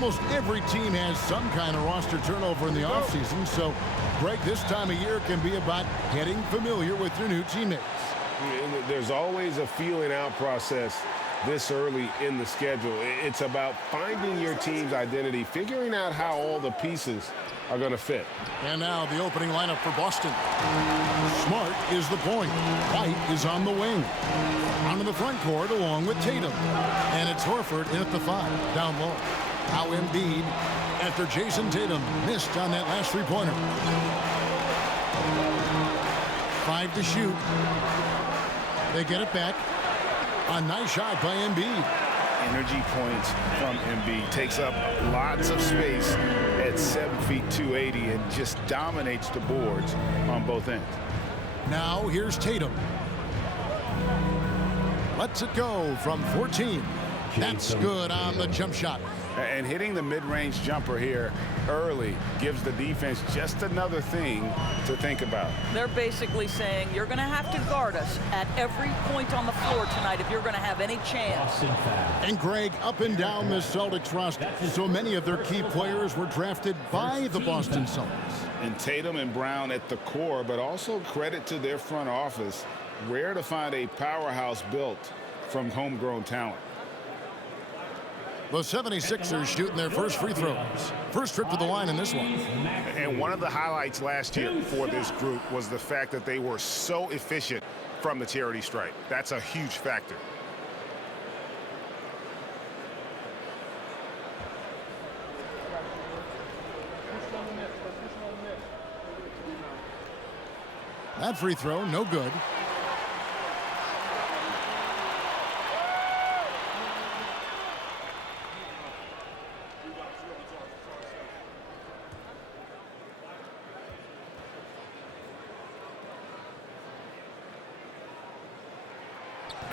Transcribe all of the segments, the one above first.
Almost every team has some kind of roster turnover in the offseason, so, Greg, this time of year can be about getting familiar with your new teammates. There's always a feeling out process this early in the schedule. It's about finding your team's identity, figuring out how all the pieces are going to fit. And now the opening lineup for Boston. Smart is the point. White is on the wing. Onto the front court along with Tatum. And it's Horford in at the 5, down low. Now Embiid after Jason Tatum missed on that last three-pointer. 5 to shoot. They get it back. A nice shot by Embiid. Energy points from Embiid. Takes up lots of space at 7 feet 280 and just dominates the boards on both ends. Now here's Tatum. Lets it go from 14. That's good on the jump shot. And hitting the mid-range jumper here early gives the defense just another thing to think about. They're basically saying you're going to have to guard us at every point on the floor tonight if you're going to have any chance. And Greg, up and down the Celtics roster, so many of their key players were drafted by the Boston Celtics. And Tatum and Brown at the core, but also credit to their front office. Rare to find a powerhouse built from homegrown talent. The 76ers shooting their first free throws. First trip to the line in this one. And one of the highlights last year for this group was the fact that they were so efficient from the charity stripe. That's a huge factor. That free throw, no good.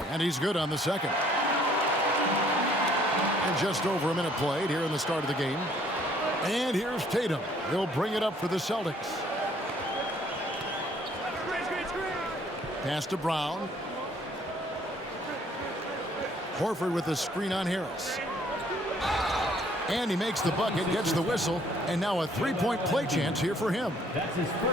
And he's good on the second. And just over a minute played here in the start of the game. And here's Tatum. He'll bring it up for the Celtics. Pass to Brown. Horford with the screen on Harris. And he makes the bucket, gets the whistle, and now a three-point play chance here for him.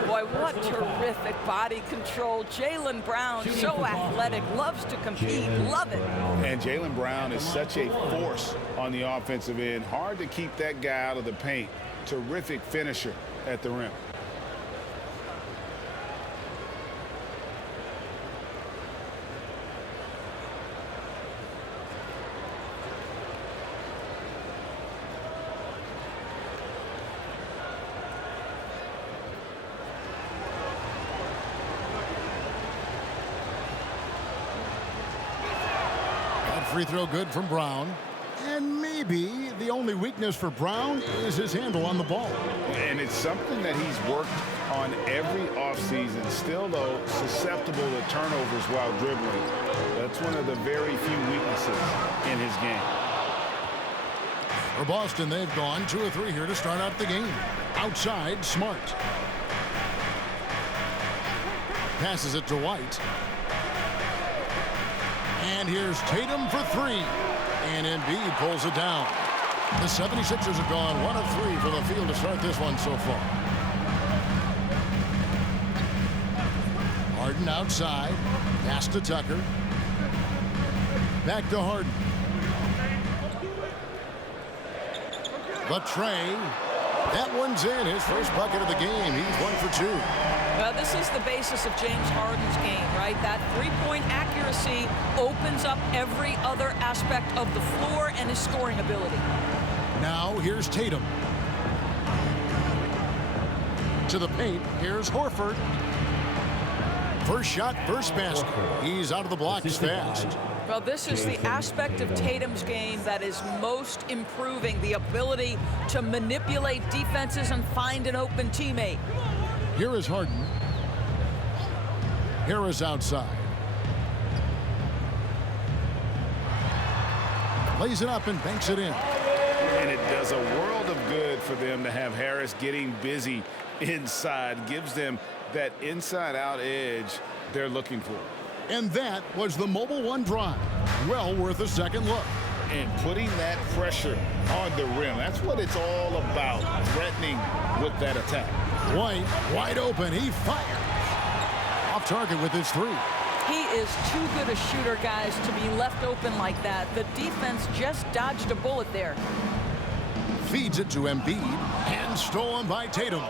Boy, what terrific body control. Jaylen Brown, so athletic, loves to compete, love it. And Jaylen Brown is such a force on the offensive end. Hard to keep that guy out of the paint. Terrific finisher at the rim. Free throw good from Brown. And maybe the only weakness for Brown is his handle on the ball. And it's something that he's worked on every offseason. Still, though, susceptible to turnovers while dribbling. That's one of the very few weaknesses in his game. For Boston, they've gone 2 of 3 here to start out the game. Outside, Smart. Passes it to White. And here's Tatum for 3. And Embiid pulls it down. The 76ers have gone 1 of 3 for the field to start this one so far. Harden outside. Pass to Tucker. Back to Harden. The tray. That one's in. His first bucket of the game. He's 1 for 2. Well, this is the basis of James Harden's game, right? That three-point accuracy opens up every other aspect of the floor and his scoring ability. Now here's Tatum. To the paint. Here's Horford. First shot, first basket. He's out of the blocks fast. Well, this is the aspect of Tatum's game that is most improving, the ability to manipulate defenses and find an open teammate. Here is Harden. Here is outside. Lays it up and banks it in. And it does a world of good for them to have Harris getting busy inside. Gives them that inside-out edge they're looking for. And that was the Mobile One drive. Well worth a second look. and putting that pressure on the rim. That's what it's all about, threatening with that attack. White, wide open. He fires. Off target with his three. He is too good a shooter, guys, to be left open like that. The defense just dodged a bullet there. Feeds it to Embiid and stolen by Tatum.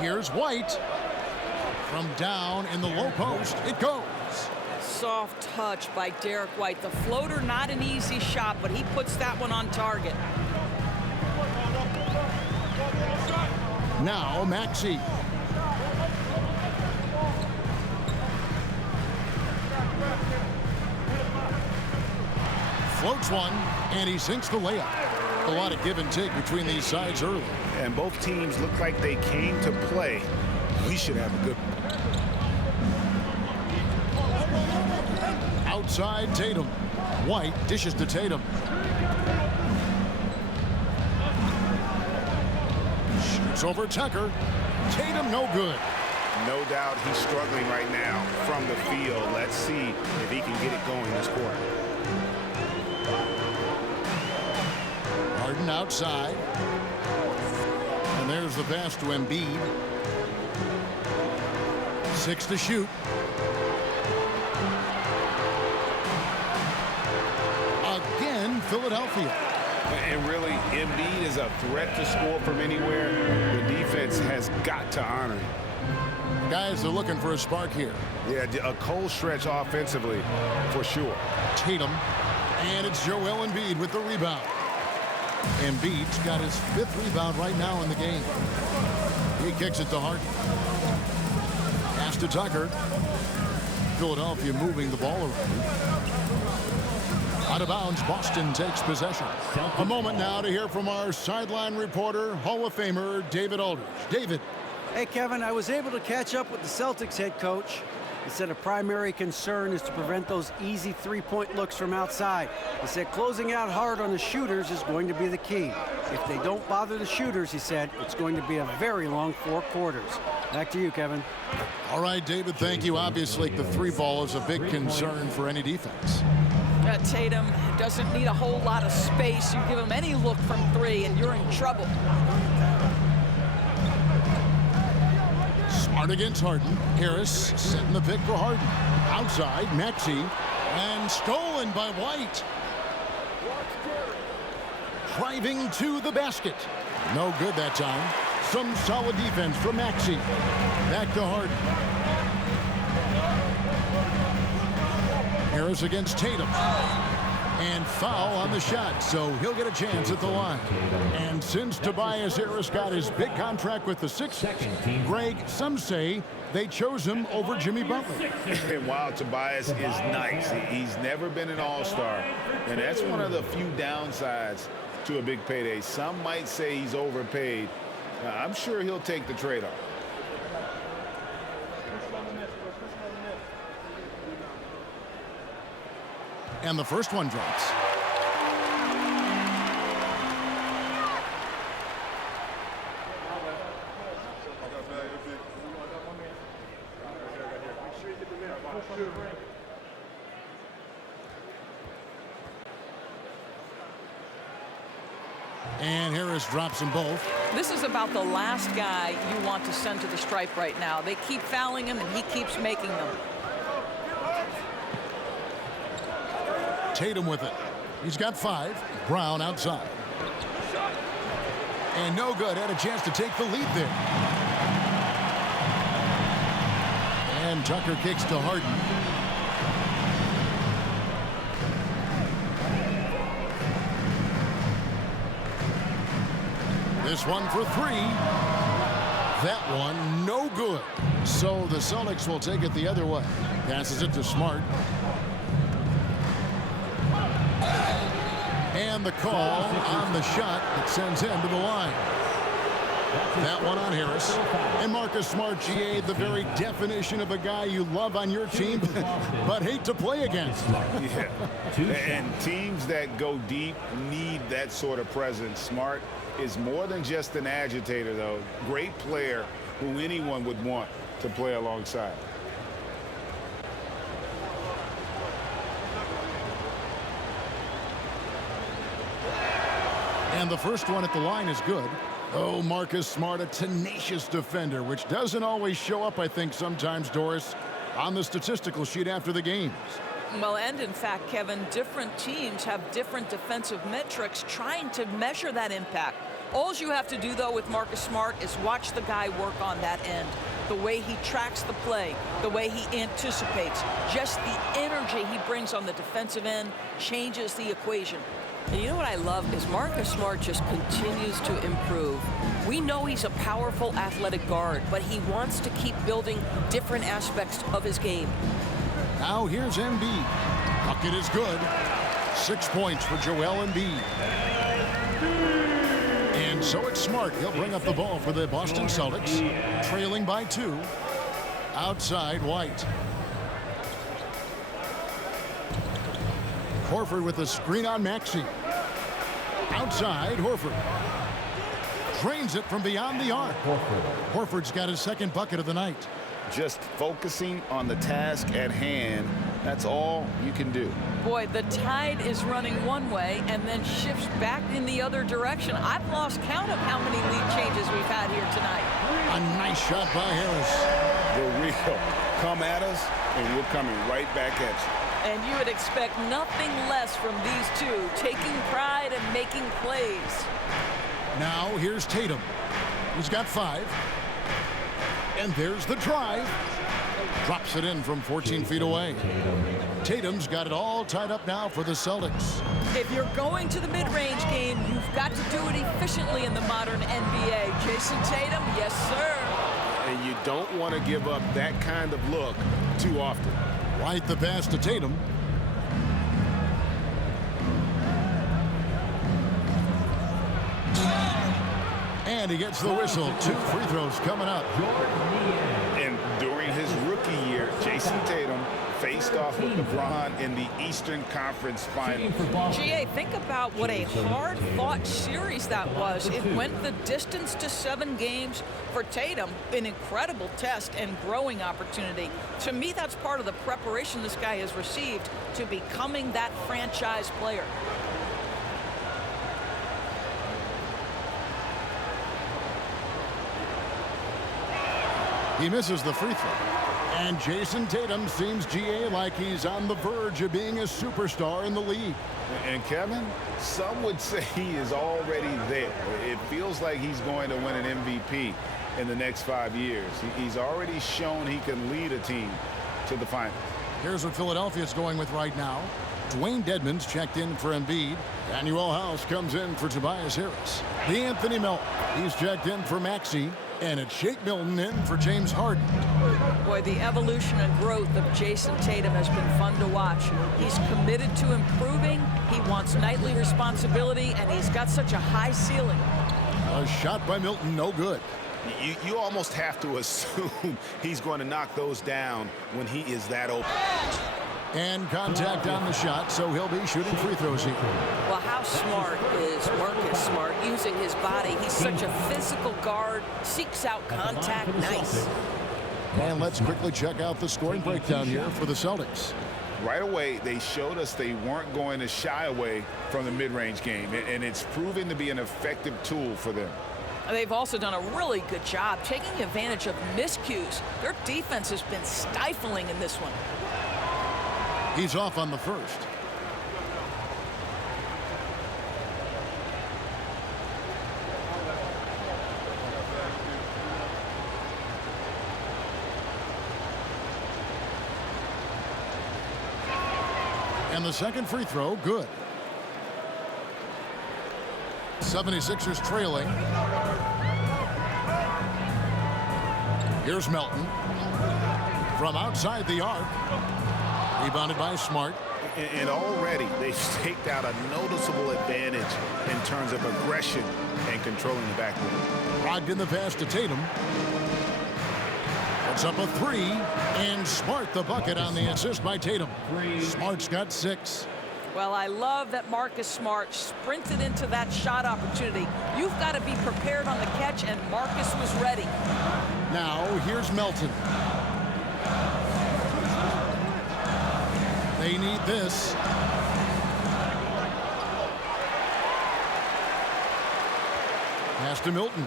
Here's White. From down in the low post, it goes. Soft touch by Derek White. The floater, not an easy shot, but he puts that one on target. Now Maxey. Floats one, and he sinks the layup. A lot of give and take between these sides early. And both teams look like they came to play. We should have a good outside Tatum. White dishes to Tatum. Shoots over Tucker. Tatum no good. No doubt he's struggling right now from the field. Let's see if he can get it going this quarter. Harden outside. And there's the pass to Embiid. 6 to shoot. Again, Philadelphia. And really, Embiid is a threat to score from anywhere. The defense has got to honor him. Guys are looking for a spark here. Yeah, a cold stretch offensively for sure. Tatum. And it's Joel Embiid with the rebound. Embiid's got his 5th rebound right now in the game. He kicks it to Harden. Pass to Tucker. Philadelphia moving the ball around. Out of bounds, Boston takes possession. A moment now to hear from our sideline reporter, Hall of Famer David Aldridge. David. Hey, Kevin, I was able to catch up with the Celtics head coach. He said a primary concern is to prevent those easy three-point looks from outside. He said closing out hard on the shooters is going to be the key. If they don't bother the shooters, he said, it's going to be a very long 4 quarters. Back to you, Kevin. All right, David, thank you. Obviously, the 3-ball is a big concern for any defense. Tatum doesn't need a whole lot of space. You give him any look from 3, and you're in trouble. Smart against Harden. Harris setting the pick for Harden. Outside, Maxey. And stolen by White. Driving to the basket. No good that time. Some solid defense from Maxey. Back to Harden. Harris against Tatum. And foul on the shot, so he'll get a chance at the line. And since Tobias Harris got his big contract with the Sixers, Greg, some say they chose him over Jimmy Butler. And while Tobias is nice, he's never been an all-star. And that's one of the few downsides to a big payday. Some might say he's overpaid. I'm sure he'll take the trade-off. And the first one drops. And Harris drops them both. This is about the last guy you want to send to the stripe right now. They keep fouling him, and he keeps making them. Tatum with it. He's got 5. Brown outside. And no good. Had a chance to take the lead there. And Tucker kicks to Harden. This one for 3. That one no good. So the Celtics will take it the other way. Passes it to Smart. And the call on the shot that sends him to the line. That one on Harris. And Marcus Smart, GA, the very definition of a guy you love on your team, but hate to play against. Yeah. And teams that go deep need that sort of presence. Smart is more than just an agitator, though. Great player who anyone would want to play alongside. And the first one at the line is good. Oh, Marcus Smart, a tenacious defender, which doesn't always show up, I think, sometimes, Doris, on the statistical sheet after the games. Well, and in fact, Kevin, different teams have different defensive metrics trying to measure that impact. All you have to do, though, with Marcus Smart is watch the guy work on that end. The way he tracks the play, the way he anticipates, just the energy he brings on the defensive end changes the equation. And you know what I love is Marcus Smart just continues to improve. We know he's a powerful athletic guard, but he wants to keep building different aspects of his game. Now here's Embiid. Bucket is good. 6 points for Joel Embiid. And so it's Smart. He'll bring up the ball for the Boston Celtics, trailing by 2. Outside, White. Horford with a screen on Maxey. Outside, Horford. Drains it from beyond the arc. Horford's got his second bucket of the night. Just focusing on the task at hand, that's all you can do. Boy, the tide is running one way and then shifts back in the other direction. I've lost count of how many lead changes we've had here tonight. A nice shot by Harris. The real come at us, and we're coming right back at you. And you would expect nothing less from these two, taking pride and making plays. Now here's Tatum. He's got 5. And there's the drive. Drops it in from 14 feet away. Tatum's got it all tied up now for the Celtics. If you're going to the mid-range game, you've got to do it efficiently in the modern NBA. Jason Tatum, yes, sir. And you don't want to give up that kind of look too often. White the pass to Tatum. And he gets the whistle. 2 free throws coming up. And during his rookie year, Jason Tatum faced off with LeBron in the Eastern Conference Finals. GA, think about what a hard-fought series that was. It went the distance to 7 games. For Tatum, an incredible test and growing opportunity. To me, that's part of the preparation this guy has received to becoming that franchise player. He misses the free throw. And Jason Tatum seems, GA, like he's on the verge of being a superstar in the league. And Kevin, some would say he is already there. It feels like he's going to win an MVP in the next 5 years. He's already shown he can lead a team to the finals. Here's what Philadelphia's going with right now. Dwayne Dedmon's checked in for Embiid. Daniel House comes in for Tobias Harris. Anthony Melton, he's checked in for Maxey. And it's Shake Milton in for James Harden. Boy, the evolution and growth of Jason Tatum has been fun to watch. He's committed to improving. He wants nightly responsibility, and he's got such a high ceiling. A shot by Milton, no good. You almost have to assume he's going to knock those down when he is that open. And contact on the shot, so he'll be shooting free throws here. Well, how smart is Marcus Smart using his body? He's such a physical guard, seeks out contact. Nice. And let's quickly check out the scoring breakdown here for the Celtics. Right away, they showed us they weren't going to shy away from the mid-range game, and it's proven to be an effective tool for them. They've also done a really good job taking advantage of miscues. Their defense has been stifling in this one. He's off on the first. And the second free throw, good. 76ers trailing. Here's Melton. From outside the arc. Rebounded by Smart. And already they've staked out a noticeable advantage in terms of aggression and controlling the backcourt. Rogged in the pass to Tatum. Puts up a 3. And Smart the bucket on the assist by Tatum. Smart's got 6. Well, I love that Marcus Smart sprinted into that shot opportunity. You've got to be prepared on the catch, and Marcus was ready. Now, here's Melton. They need this. Pass to Milton.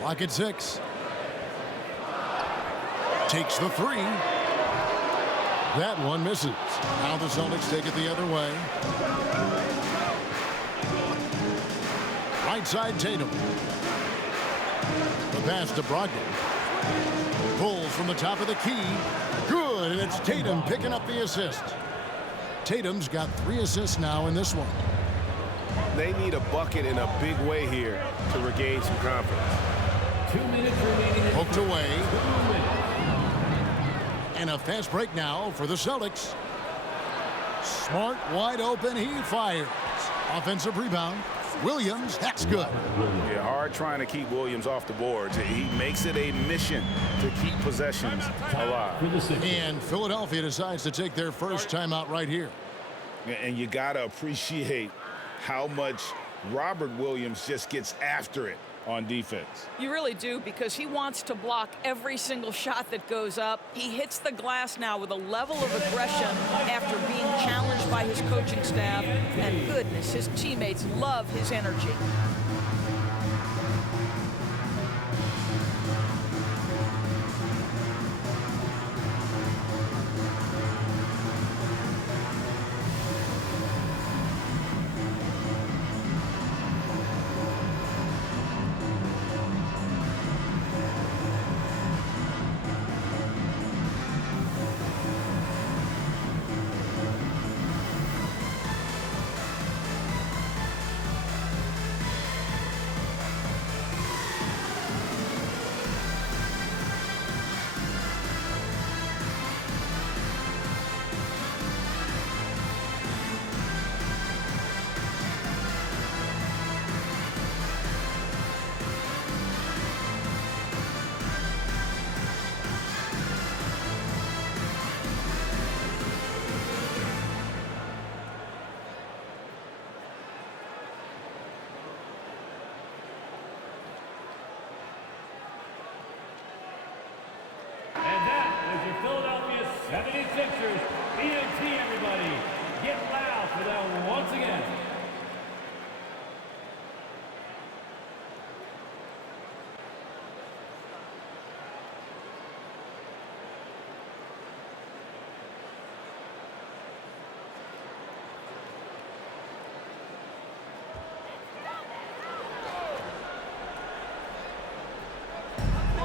Clock at 6. Takes the 3. That one misses. Now the Celtics take it the other way. Right side, Tatum. The pass to Brogdon. Pulls from the top of the key. Good, and it's Tatum picking up the assist. Tatum's got 3 assists now in this one. They need a bucket in a big way here to regain some confidence. 2 minutes remaining. Poked away. And a fast break now for the Celtics. Smart, wide open, he fires. Offensive rebound. Williams, that's good. Yeah, hard trying to keep Williams off the boards. He makes it a mission to keep possessions alive. And Philadelphia decides to take their first timeout right here. And you got to appreciate how much Robert Williams just gets after it on defense. You really do, because he wants to block every single shot that goes up. He hits the glass now with a level of aggression after being challenged by his coaching staff. And goodness, his teammates love his energy. And that was your Philadelphia 76ers. EMT, everybody. Get loud for that once again.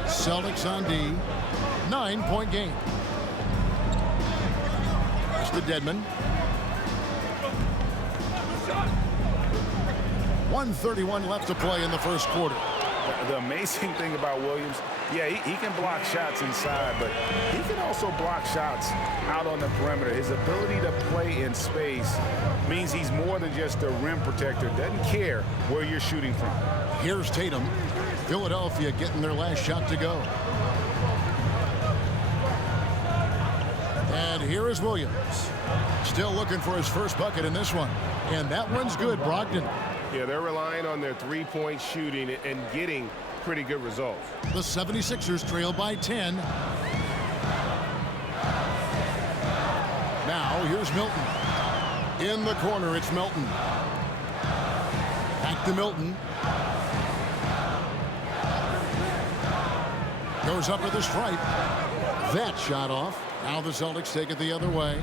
Celtics on D. 9-point game. It's the Deadman. 1:31 left to play in the first quarter. The amazing thing about Williams, yeah, he can block shots inside, but he can also block shots out on the perimeter. His ability to play in space means he's more than just a rim protector. Doesn't care where you're shooting from. Here's Tatum. Philadelphia getting their last shot to go. And here is Williams. Still looking for his first bucket in this one. And that one's good, Brogdon. Yeah, they're relying on their three-point shooting and getting pretty good results. The 76ers trail by 10. Now here's Milton. In the corner, it's Milton. Back to Milton. Goes up with the stripe. That shot off. Now the Celtics take it the other way.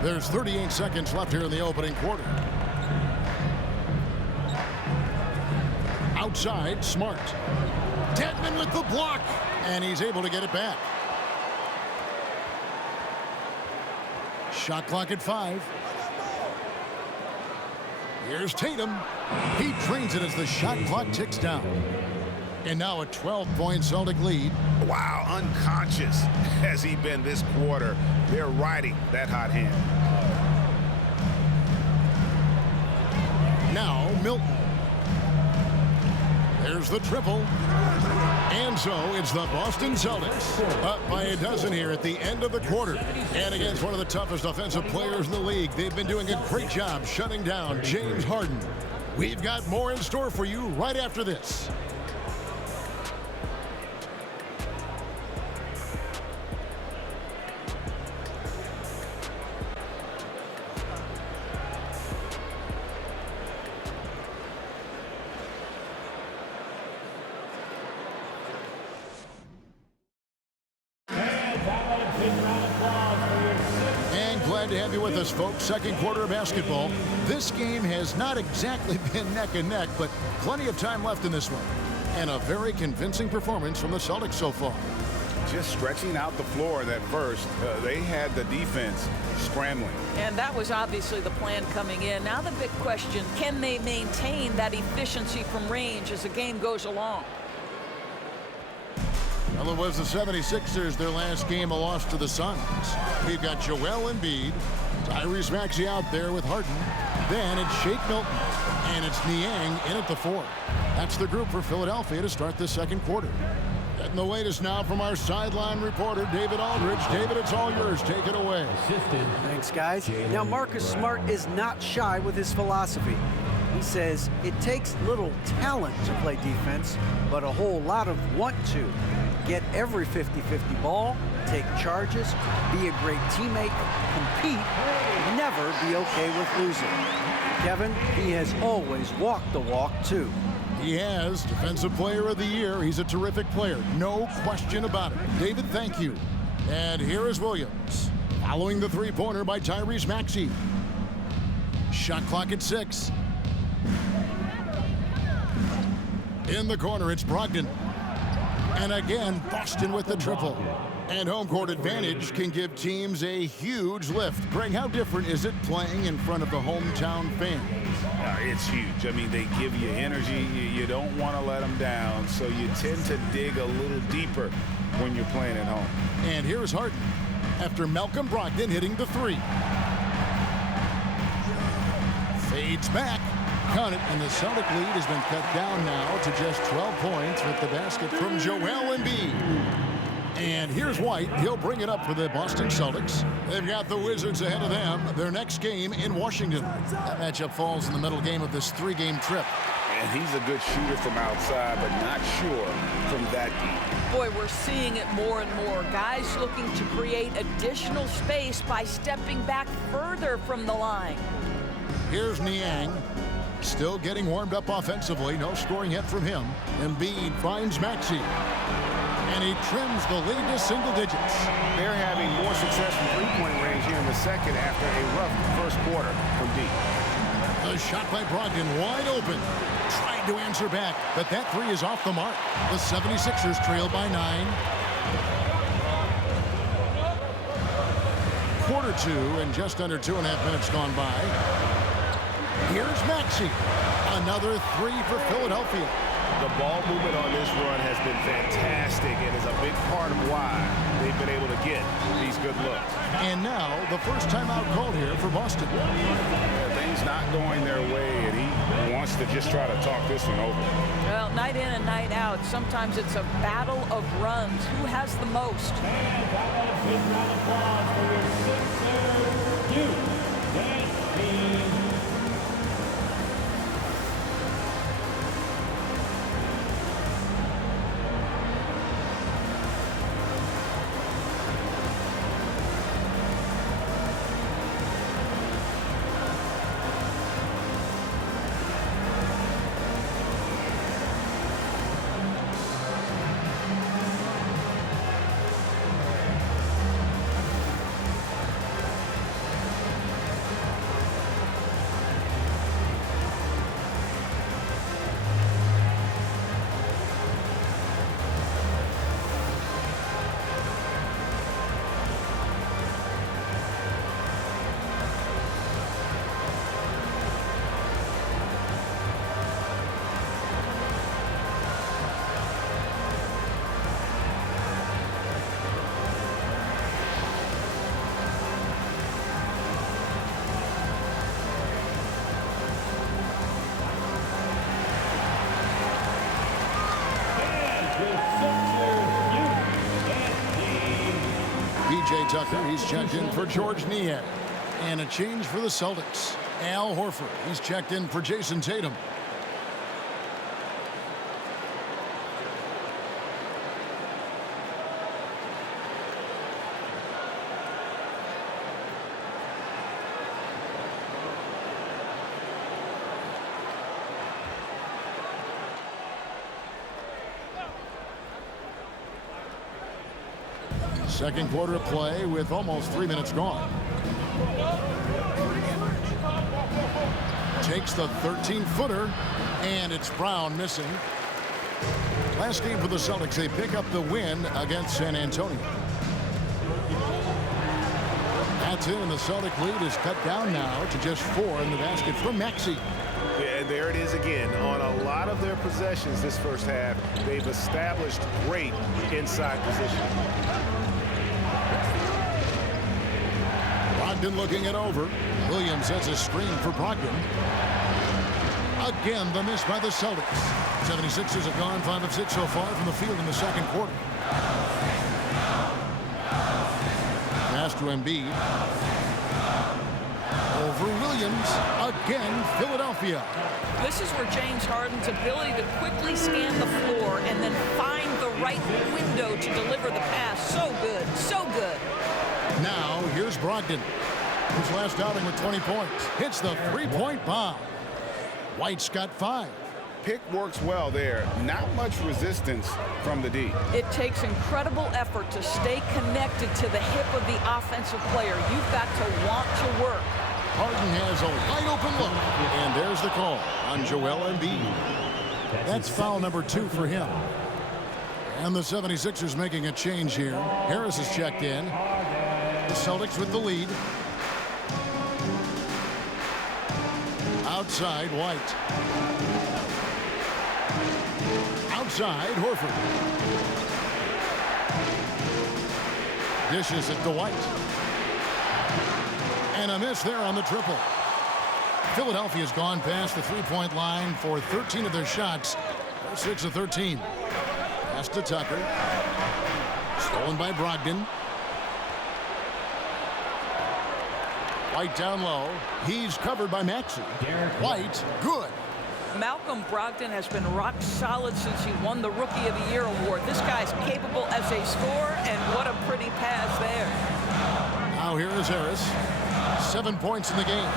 There's 38 seconds left here in the opening quarter. Outside, Smart. Deadman with the block. And he's able to get it back. Shot clock at 5. Here's Tatum. He drains it as the shot clock ticks down. And now a 12-point Celtic lead. Wow, unconscious has he been this quarter. They're riding that hot hand. Now Milton. There's the triple. And so it's the Boston Celtics up by a dozen here at the end of the quarter. And against one of the toughest offensive players in the league, they've been doing a great job shutting down James Harden. We've got more in store for you right after this. have you with us, folks. Second quarter of basketball. This game has not exactly been neck and neck, but plenty of time left in this one. And a very convincing performance from the Celtics so far. Just stretching out the floor that first. They had the defense scrambling. And that was obviously the plan coming in. Now the big question, can they maintain that efficiency from range as the game goes along? Well, it was the 76ers, their last game, a loss to the Suns. We've got Joel Embiid, Tyrese Maxey out there with Harden. Then it's Shake Milton, and it's Niang in at the 4. That's the group for Philadelphia to start the second quarter. Getting the latest now from our sideline reporter, David Aldridge. David, it's all yours. Take it away. Thanks, guys. Now, Marcus Smart is not shy with his philosophy. He says it takes little talent to play defense, but a whole lot of want to. Get every 50-50 ball, take charges, be a great teammate, compete, never be okay with losing. Kevin, he has always walked the walk, too. He has Defensive Player of the Year. He's a terrific player. No question about it. David, thank you. And here is Williams. Following the three-pointer by Tyrese Maxey. Shot clock at 6. In the corner, it's Brogdon. And again, Boston with the triple. And home court advantage can give teams a huge lift. Greg, how different is it playing in front of the hometown fans? It's huge. I mean, they give you energy. You don't want to let them down, so you tend to dig a little deeper when you're playing at home. And here's Harden after Malcolm Brogdon hitting the 3. Fades back. Count it, and the Celtic lead has been cut down now to just 12 points with the basket from Joel Embiid. And here's White. He'll bring it up for the Boston Celtics. They've got the Wizards ahead of them. Their next game in Washington. That matchup falls in the middle game of this 3-game trip. And he's a good shooter from outside, but not sure from that deep. Boy, we're seeing it more and more. Guys looking to create additional space by stepping back further from the line. Here's Niang. Still getting warmed up offensively. No scoring yet from him. Embiid finds Maxey. And he trims the lead to single digits. They're having more success from three-point range here in the second after a rough first quarter from deep. The shot by Brogdon wide open. Trying to answer back, but that 3 is off the mark. The 76ers trail by 9. Quarter 2 and just under 2.5 minutes gone by. Here's Maxey. Another 3 for Philadelphia. The ball movement on this run has been fantastic and is a big part of why they've been able to get these good looks. And now the first timeout called here for Boston. Things not going their way, and he wants to just try to talk this one over. Well, night in and night out, sometimes it's a battle of runs. Who has the most? And how about a big round of applause for your Sixers, you, that team. PJ Tucker, he's checked in for George Niang. And a change for the Celtics. Al Horford, he's checked in for Jason Tatum. Second quarter of play with almost 3 minutes gone. Takes the 13-footer, and it's Brown missing. Last game for the Celtics, they pick up the win against San Antonio. That's it, and the Celtic lead is cut down now to just 4 in the basket from Maxey. Yeah, there it is again. On a lot of their possessions this first half, they've established great inside position. Brogdon looking it over. Williams has a screen for Brogdon. Again, the miss by the Celtics. 76ers have gone 5 of 6 so far from the field in the second quarter. Pass to Embiid. Over Williams. Again, Philadelphia. This is where James Harden's ability to quickly scan the floor and then find the right window to deliver the pass. So good, so good. Now, here's Brogdon. His last outing with 20 points. Hits the three-point bomb. White's got 5. Pick works well there. Not much resistance from the D. It takes incredible effort to stay connected to the hip of the offensive player. You've got to want to work. Harden has a wide open look. And there's the call on Joel Embiid. That's foul number 2 for him. And the 76ers making a change here. Harris is checked in. The Celtics with the lead. Outside, White. Outside, Horford. Dishes it to White. And a miss there on the triple. Philadelphia's gone past the three-point line for 13 of their shots. 6 of 13. Pass to Tucker. Stolen by Brogdon. White down low. He's covered by Maxey. White, good. Malcolm Brogdon has been rock solid since he won the Rookie of the Year award. This guy's capable as a scorer, and what a pretty pass there. Now here is Harris. 7 points in the game.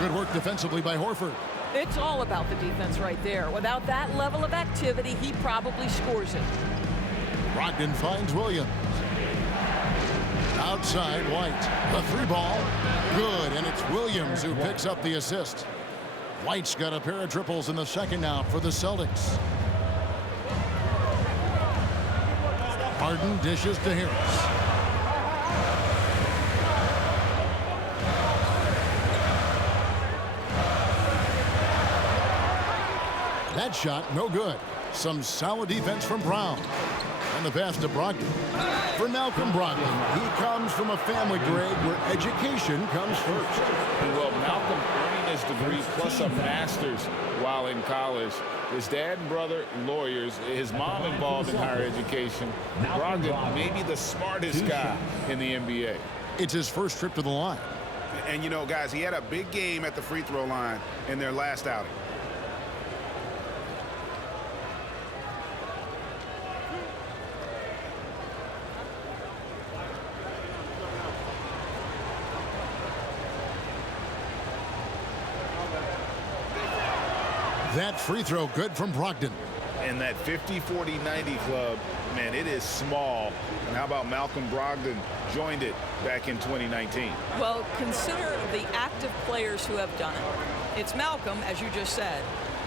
Good work defensively by Horford. It's all about the defense right there. Without that level of activity, he probably scores it. Brogdon finds Williams. Outside, White. The 3-ball. Good, and it's Williams who picks up the assist. White's got a pair of triples in the second now for the Celtics. Harden dishes to Harris. That shot, no good. Some solid defense from Brown. And the pass to Brogdon. For Malcolm Brogdon, he comes from a family, Greg, where education comes first. Well, Malcolm earning his degree plus a master's while in college. His dad and brother, lawyers. His mom involved in higher education. Brogdon, maybe the smartest guy in the NBA. It's his first trip to the line. And, you know, guys, he had a big game at the free throw line in their last outing. That free throw good from Brogdon. And that 50-40-90 club, man, it is small. And how about Malcolm Brogdon joined it back in 2019? Well, consider the active players who have done it. It's Malcolm, as you just said,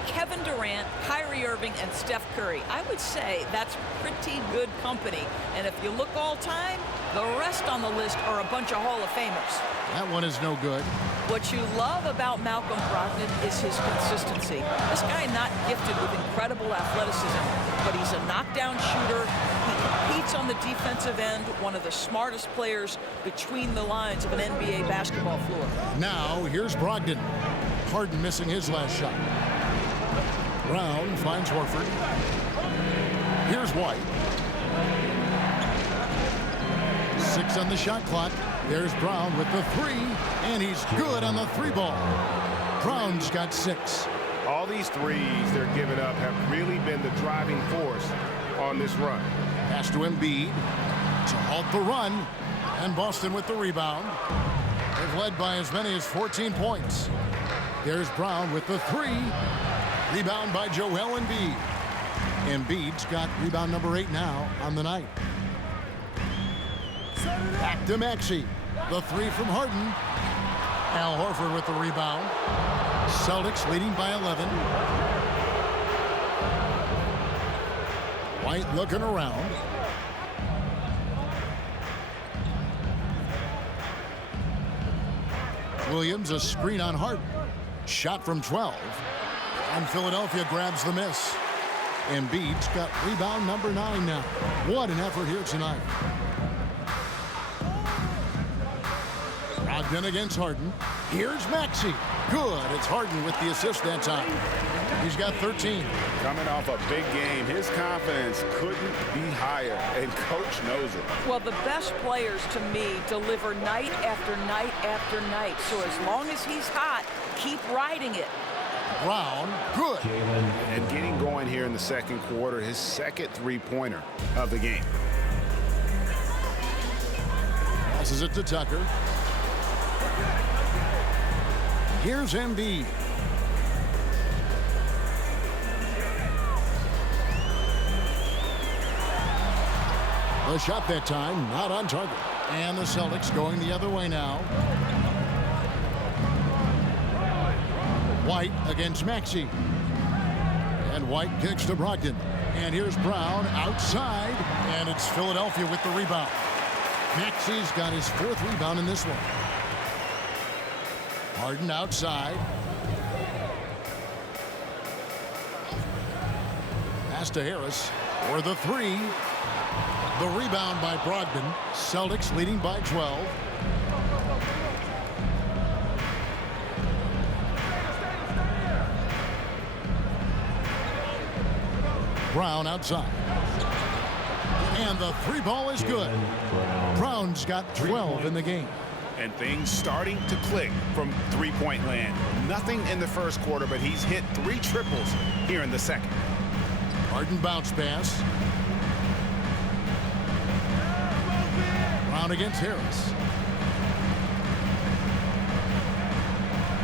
Kevin Durant, Kyrie Irving, and Steph Curry. I would say that's pretty good company. And if you look all time, the rest on the list are a bunch of Hall of Famers. That one is no good. What you love about Malcolm Brogdon is his consistency. This guy not gifted with incredible athleticism, but he's a knockdown shooter. He competes on the defensive end, one of the smartest players between the lines of an NBA basketball floor. Now, here's Brogdon. Harden missing his last shot. Brown finds Horford. Here's White. 6 on the shot clock. There's Brown with the 3, and he's good on the 3-ball. Brown's got 6. All these threes they're giving up have really been the driving force on this run. Pass to Embiid to halt the run, and Boston with the rebound. They've led by as many as 14 points. There's Brown with the 3. Rebound by Joel Embiid. Embiid's got rebound number 8 now on the night. Back to Maxey. The three from Harden. Al Horford with the rebound. Celtics leading by 11. White looking around. Williams a screen on Harden. Shot from 12. And Philadelphia grabs the miss. Embiid's got rebound number 9 now. What an effort here tonight. Brogdon against Harden. Here's Maxey. Good. It's Harden with the assist that time. He's got 13. Coming off a big game, his confidence couldn't be higher, and coach knows it. Well, the best players to me deliver night after night after night. So as long as he's hot, keep riding it. Brown, good. And getting going here in the second quarter, his second three-pointer of the game. Passes it to Tucker. Here's Embiid. The shot that time, not on target. And the Celtics going the other way now. White against Maxey. And White kicks to Brogdon. And here's Brown outside. And it's Philadelphia with the rebound. Maxey's got his 4th rebound in this one. Harden outside. Pass to Harris for the 3. The rebound by Brogdon. Celtics leading by 12. Brown outside. And the 3 ball is good. Brown's got 12 in the game. And things starting to click from three-point land. Nothing in the first quarter, but he's hit 3 triples here in the second. Harden bounce pass. Brown against Harris.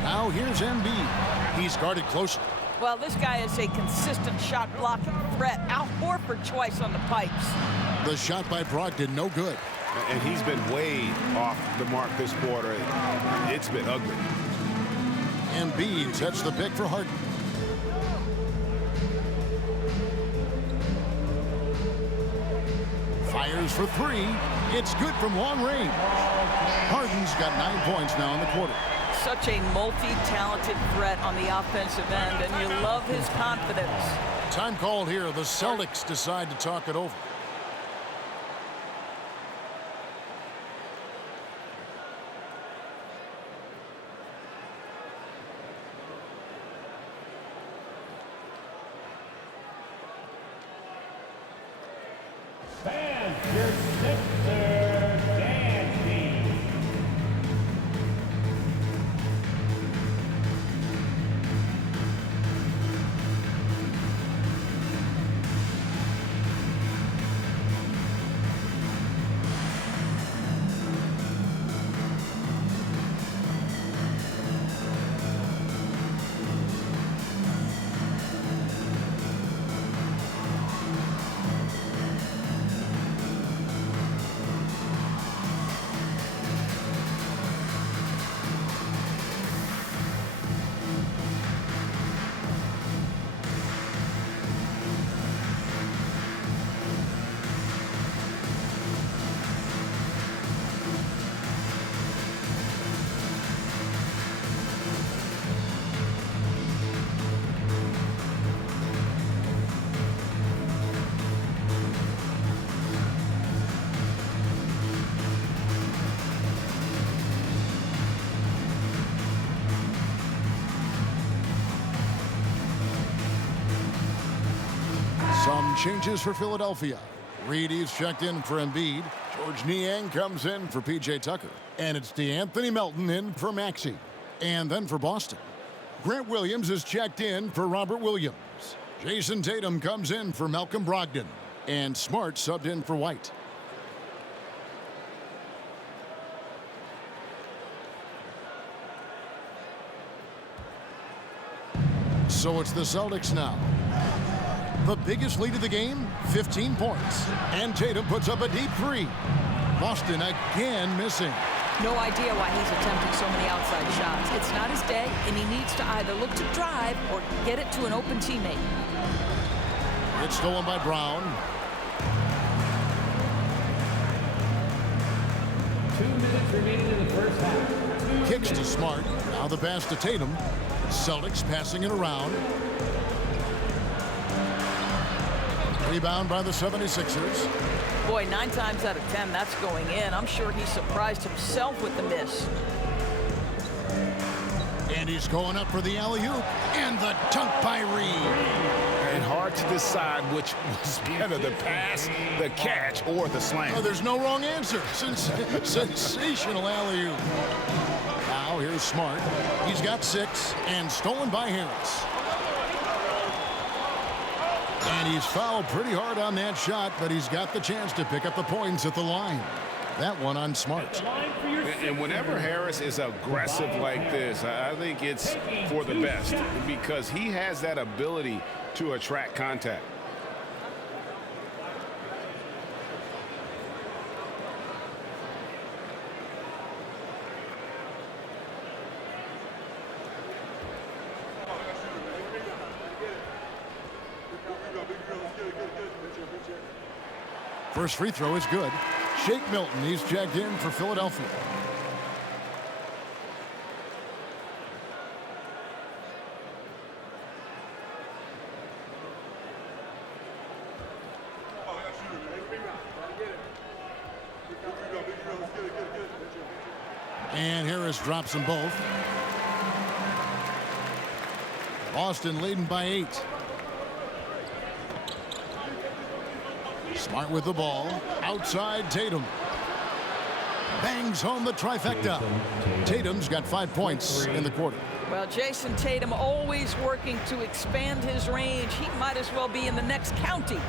Now here's Embiid. He's guarded closely. Well, this guy is a consistent shot blocking threat. Al Horford twice on the pipes. The shot by Brogdon, no good. And he's been way off the mark this quarter. It's been ugly. Embiid sets the pick for Harden. Fires for 3. It's good from long range. Harden's got 9 points now in the quarter. Such a multi-talented threat on the offensive end, and you love his confidence. Time called here. The Celtics decide to talk it over. Fans, your Sixers dancing. Some changes for Philadelphia. Reed Eves checked in for Embiid. George Niang comes in for P.J. Tucker. And it's DeAnthony Melton in for Maxey. And then for Boston, Grant Williams is checked in for Robert Williams. Jason Tatum comes in for Malcolm Brogdon. And Smart subbed in for White. So it's the Celtics now. The biggest lead of the game, 15 points. And Tatum puts up a deep 3. Boston again missing. No idea why he's attempting so many outside shots. It's not his day, and he needs to either look to drive or get it to an open teammate. It's stolen by Brown. 2 minutes remaining in the first half. Kicks to Smart. Now the pass to Tatum. Celtics passing it around. Rebound by the 76ers. Boy, 9 times out of 10, that's going in. I'm sure he surprised himself with the miss. And he's going up for the alley-oop. And the dunk by Reed. And hard to decide which was better, the pass, the catch, or the slam. Oh, there's no wrong answer. Sensational alley-oop. Now here's Smart. He's got 6 and stolen by Harris. And he's fouled pretty hard on that shot, but he's got the chance to pick up the points at the line. That one on Smart. And whenever Harris is aggressive like this, I think it's for the best because he has that ability to attract contact. First free throw is good. Shake Milton, he's checked in for Philadelphia. And Harris drops them both. Boston leading by 8. Smart with the ball. Outside Tatum. Bangs home the trifecta. Tatum's got 5 points in the quarter. Well, Jason Tatum always working to expand his range. He might as well be in the next county.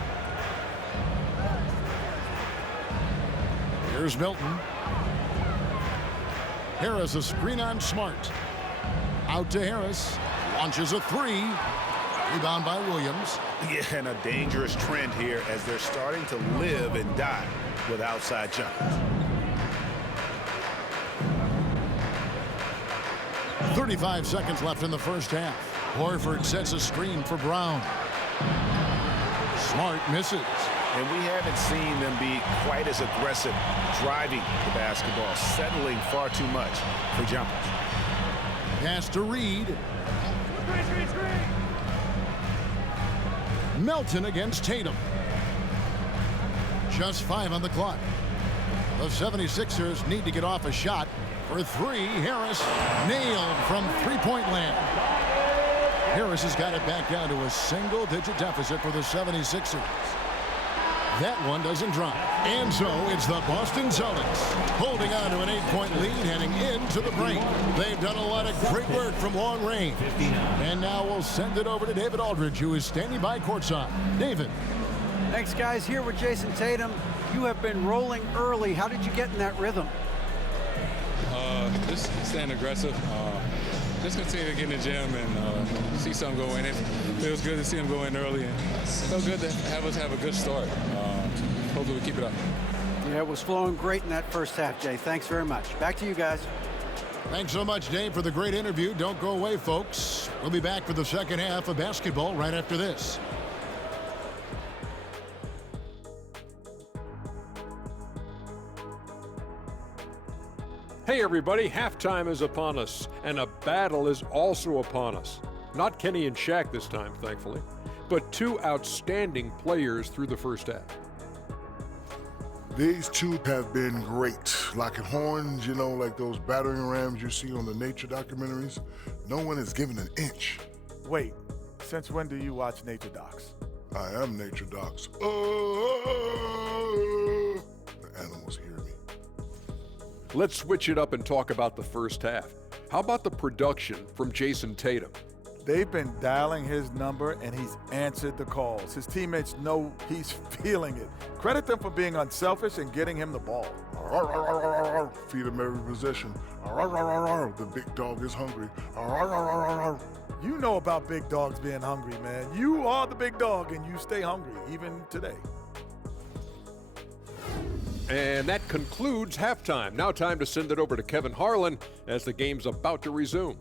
Here's Milton. Harris a screen on Smart. Out to Harris. Launches a 3. Rebound by Williams. Yeah, and a dangerous trend here as they're starting to live and die with outside jumpers. 35 seconds left in the first half. Horford sets a screen for Brown. Smart misses. And we haven't seen them be quite as aggressive driving the basketball, settling far too much for jumpers. Pass to Reed. Melton against Tatum. Just 5 on the clock. The 76ers need to get off a shot. For 3, Harris nailed from three-point land. Harris has got it back down to a single-digit deficit for the 76ers. That one doesn't drop. And so it's the Boston Celtics holding on to an 8-point lead heading into the break. They've done a lot of great work from long range. And now we'll send it over to David Aldridge, who is standing by courtside. David. Thanks, guys. Here with Jason Tatum. You have been rolling early. How did you get in that rhythm? Just staying aggressive. Just continue to get in the gym and see something go in. It feels good to see him go in early. And it felt good to have us have a good start. Hopefully we keep it up. Yeah, it was flowing great in that first half, Jay. Thanks very much. Back to you guys. Thanks so much, Dave, for the great interview. Don't go away, folks. We'll be back for the second half of basketball right after this. Hey everybody, halftime is upon us, and a battle is also upon us. Not Kenny and Shaq this time, thankfully, but 2 outstanding players through the first half. These two have been great. Locking horns, you know, like those battering rams you see on the nature documentaries. No one is given an inch. Wait, since when do you watch nature docs? I am nature docs. The animals hear me. Let's switch it up and talk about the first half. How about the production from Jason Tatum? They've been dialing his number, and he's answered the calls. His teammates know he's feeling it. Credit them for being unselfish and getting him the ball. Feed him every possession. The big dog is hungry. You know about big dogs being hungry, man. You are the big dog, and you stay hungry, even today. And that concludes halftime. Now time to send it over to Kevin Harlan as the game's about to resume.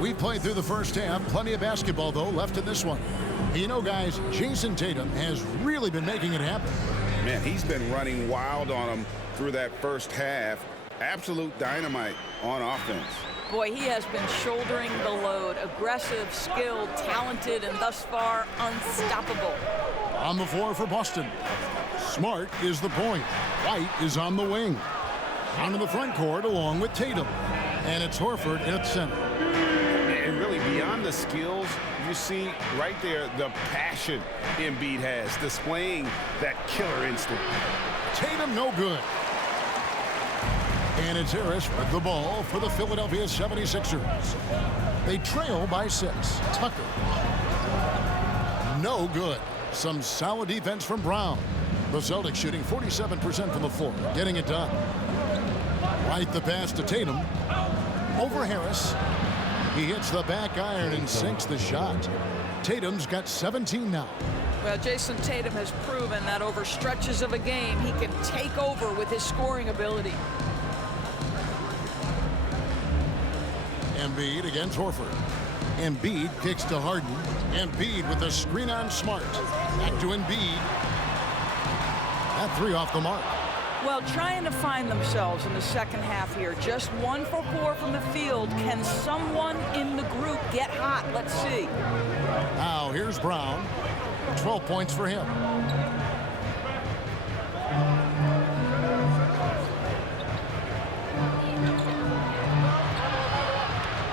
We played through the first half. Plenty of basketball, though, left in this one. You know, guys, Jason Tatum has really been making it happen. Man, he's been running wild on them through that first half. Absolute dynamite on offense. Boy, he has been shouldering the load. Aggressive, skilled, talented, and thus far unstoppable. On the floor for Boston. Smart is the point. White is on the wing. Onto the front court along with Tatum. And it's Horford at center. And really beyond the skills, you see right there the passion Embiid has, displaying that killer instinct. Tatum no good. And it's Harris with the ball for the Philadelphia 76ers. They trail by 6. Tucker. No good. Some solid defense from Brown. The Celtics shooting 47% from the floor, getting it done. Right the pass to Tatum. Over Harris. He hits the back iron and sinks the shot. Tatum's got 17 now. Well, Jason Tatum has proven that over stretches of a game, he can take over with his scoring ability. Embiid against Horford. Embiid kicks to Harden. Embiid with a screen on Smart. Back to Embiid. That three off the mark. Well, trying to find themselves in the second half here. Just 1 for 4 from the field. Can someone in the group get hot? Let's see. Now here's Brown. 12 points for him.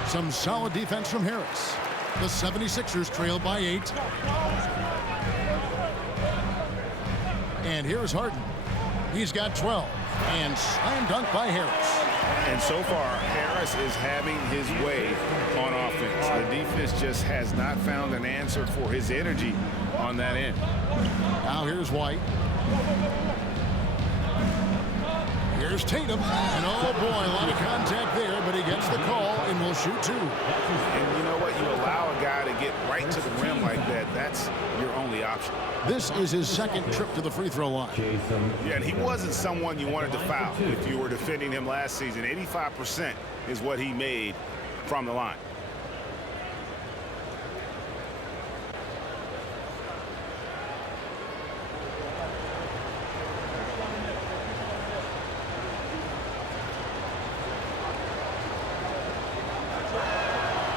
Some solid defense from Harris. The 76ers trail by 8. And here's Harden. He's got 12. And slam dunk by Harris. And so far, Harris is having his way on offense. The defense just has not found an answer for his energy on that end. Now here's White. Here's Tatum. And oh boy, a lot of contact there, but he gets the call and will shoot 2. And you know what? You allow a guy to get right to the rim like that. That's your only option. This is his second trip to the free throw line. Yeah, and he wasn't someone you wanted to foul if you were defending him last season. 85% is what he made from the line.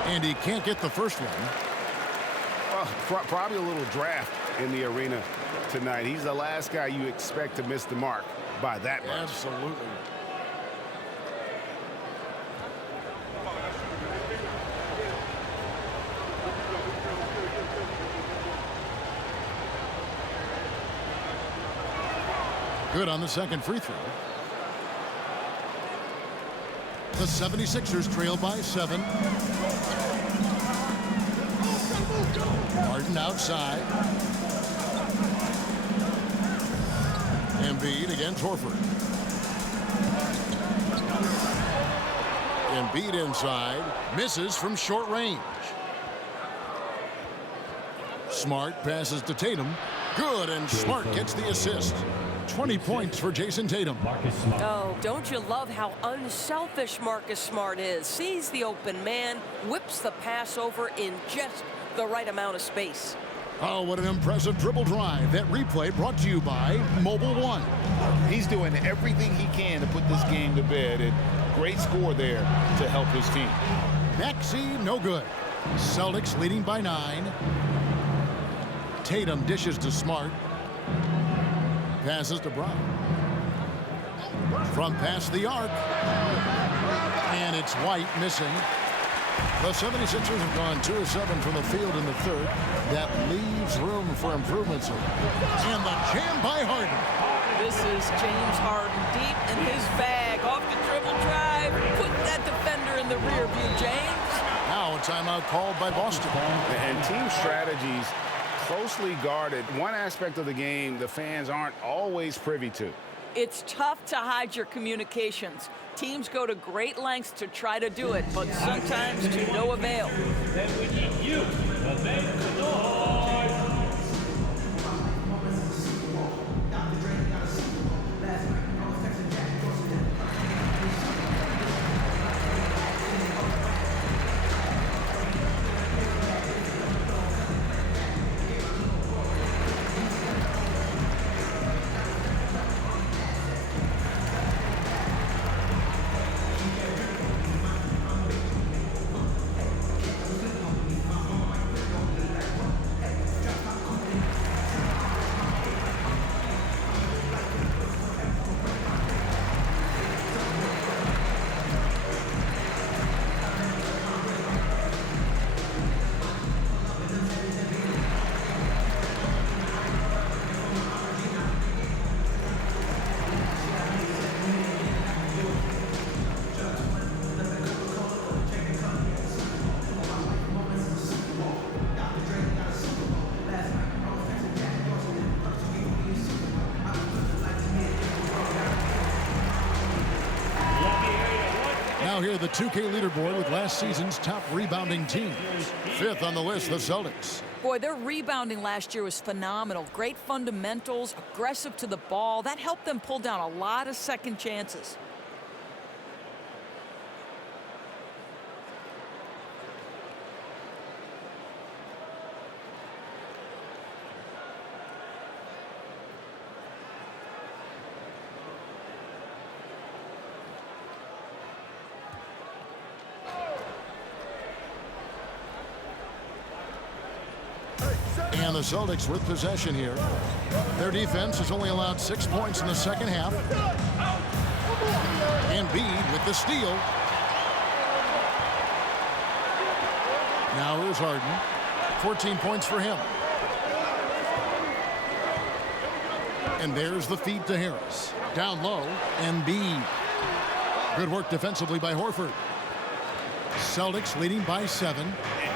And he can't get the first one. Well, probably a little draft in the arena tonight. He's the last guy you expect to miss the mark by that much. Absolutely. Good on the second free throw. The 76ers trail by 7. Harden outside. Embiid against Horford. Embiid inside. Misses from short range. Smart passes to Tatum. Good, and Smart gets the assist. 20 points for Jason Tatum. Oh, don't you love how unselfish Marcus Smart is? Sees the open man, whips the pass over in just the right amount of space. Oh, what an impressive dribble drive. That replay brought to you by Mobile One. He's doing everything he can to put this game to bed, and great score there to help his team. Maxey, no good. Celtics leading by 9. Tatum dishes to Smart. Passes to Brown. From past the arc. And it's White missing. The 76ers have gone 2 of 7 from the field in the third. That leaves room for improvements. And the jam by Harden. This is James Harden deep in his bag. Off the dribble drive. Put that defender in the rear view, James. Now a timeout called by Boston. And team strategies closely guarded. One aspect of the game the fans aren't always privy to. It's tough to hide your communications. Teams go to great lengths to try to do it, but sometimes to no avail. Then we need you to make the noise. Now here the 2K leaderboard with last season's top rebounding teams. 5th on the list, the Celtics. Boy, their rebounding last year was phenomenal. Great fundamentals, aggressive to the ball. That helped them pull down a lot of second chances. And the Celtics with possession here. Their defense has only allowed 6 points in the second half. Embiid with the steal. Now here's Harden. 14 points for him. And there's the feed to Harris. Down low, Embiid. Good work defensively by Horford. Celtics leading by 7.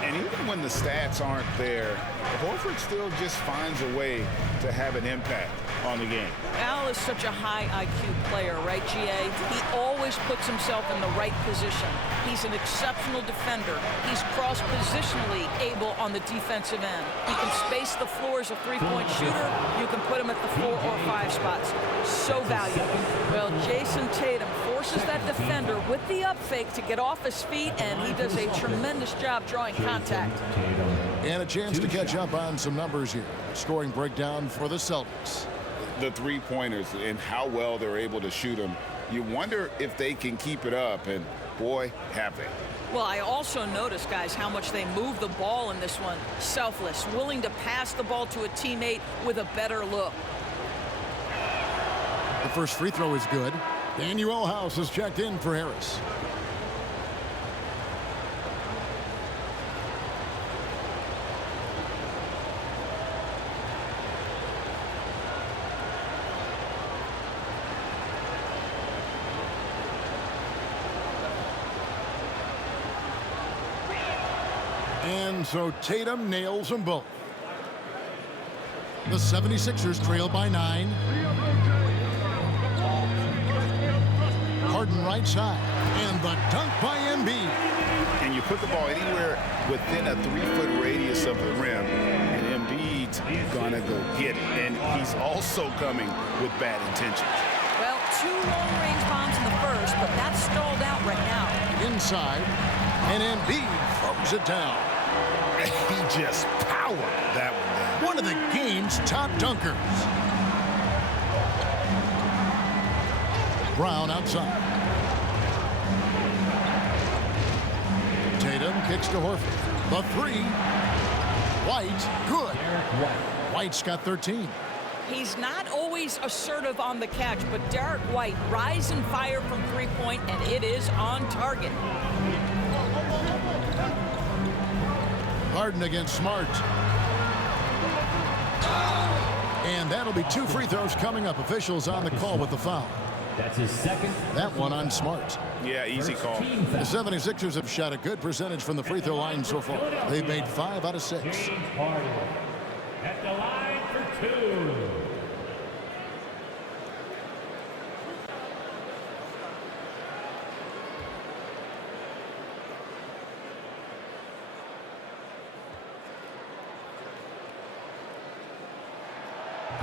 And even when the stats aren't there, Horford still just finds a way to have an impact on the game. Al is such a high IQ player, right, GA? He always puts himself in the right position. He's an exceptional defender. He's cross-positionally able on the defensive end. He can space the floor as a three-point shooter. You can put him at the 4 or 5 spots. So valuable. Well, Jason Tatum forces that defender with the up fake to get off his feet, and he does a tremendous job drawing contact. And a chance to catch up on some numbers here. Scoring breakdown for the Celtics. The three-pointers and how well they're able to shoot them. You wonder if they can keep it up, and boy, have they. Well, I also noticed, guys, how much they move the ball in this one. Selfless, willing to pass the ball to a teammate with a better look. The first free throw is good. Daniel House has checked in for Harris. And so Tatum nails them both. The 76ers trail by 9. Harden right side. And the dunk by Embiid. And you put the ball anywhere within a 3-foot radius of the rim, and Embiid's gonna go get it. And he's also coming with bad intentions. Well, 2 long-range bombs in the first, but that's stalled out right now. Inside, and Embiid throws it down. He just powered that one down. One of the game's top dunkers. Brown outside. Tatum kicks to Horford. The 3. White, good. White's got 13. He's not always assertive on the catch, but Derek White rise and fire from three-point, and it is on target. Harden against Smart. And that'll be 2 free throws coming up. Officials on the call with the foul. That's his second. That one on Smart. Yeah, easy call. The 76ers have shot a good percentage from the free throw line so far. They've made 5 out of 6. At the line for 2.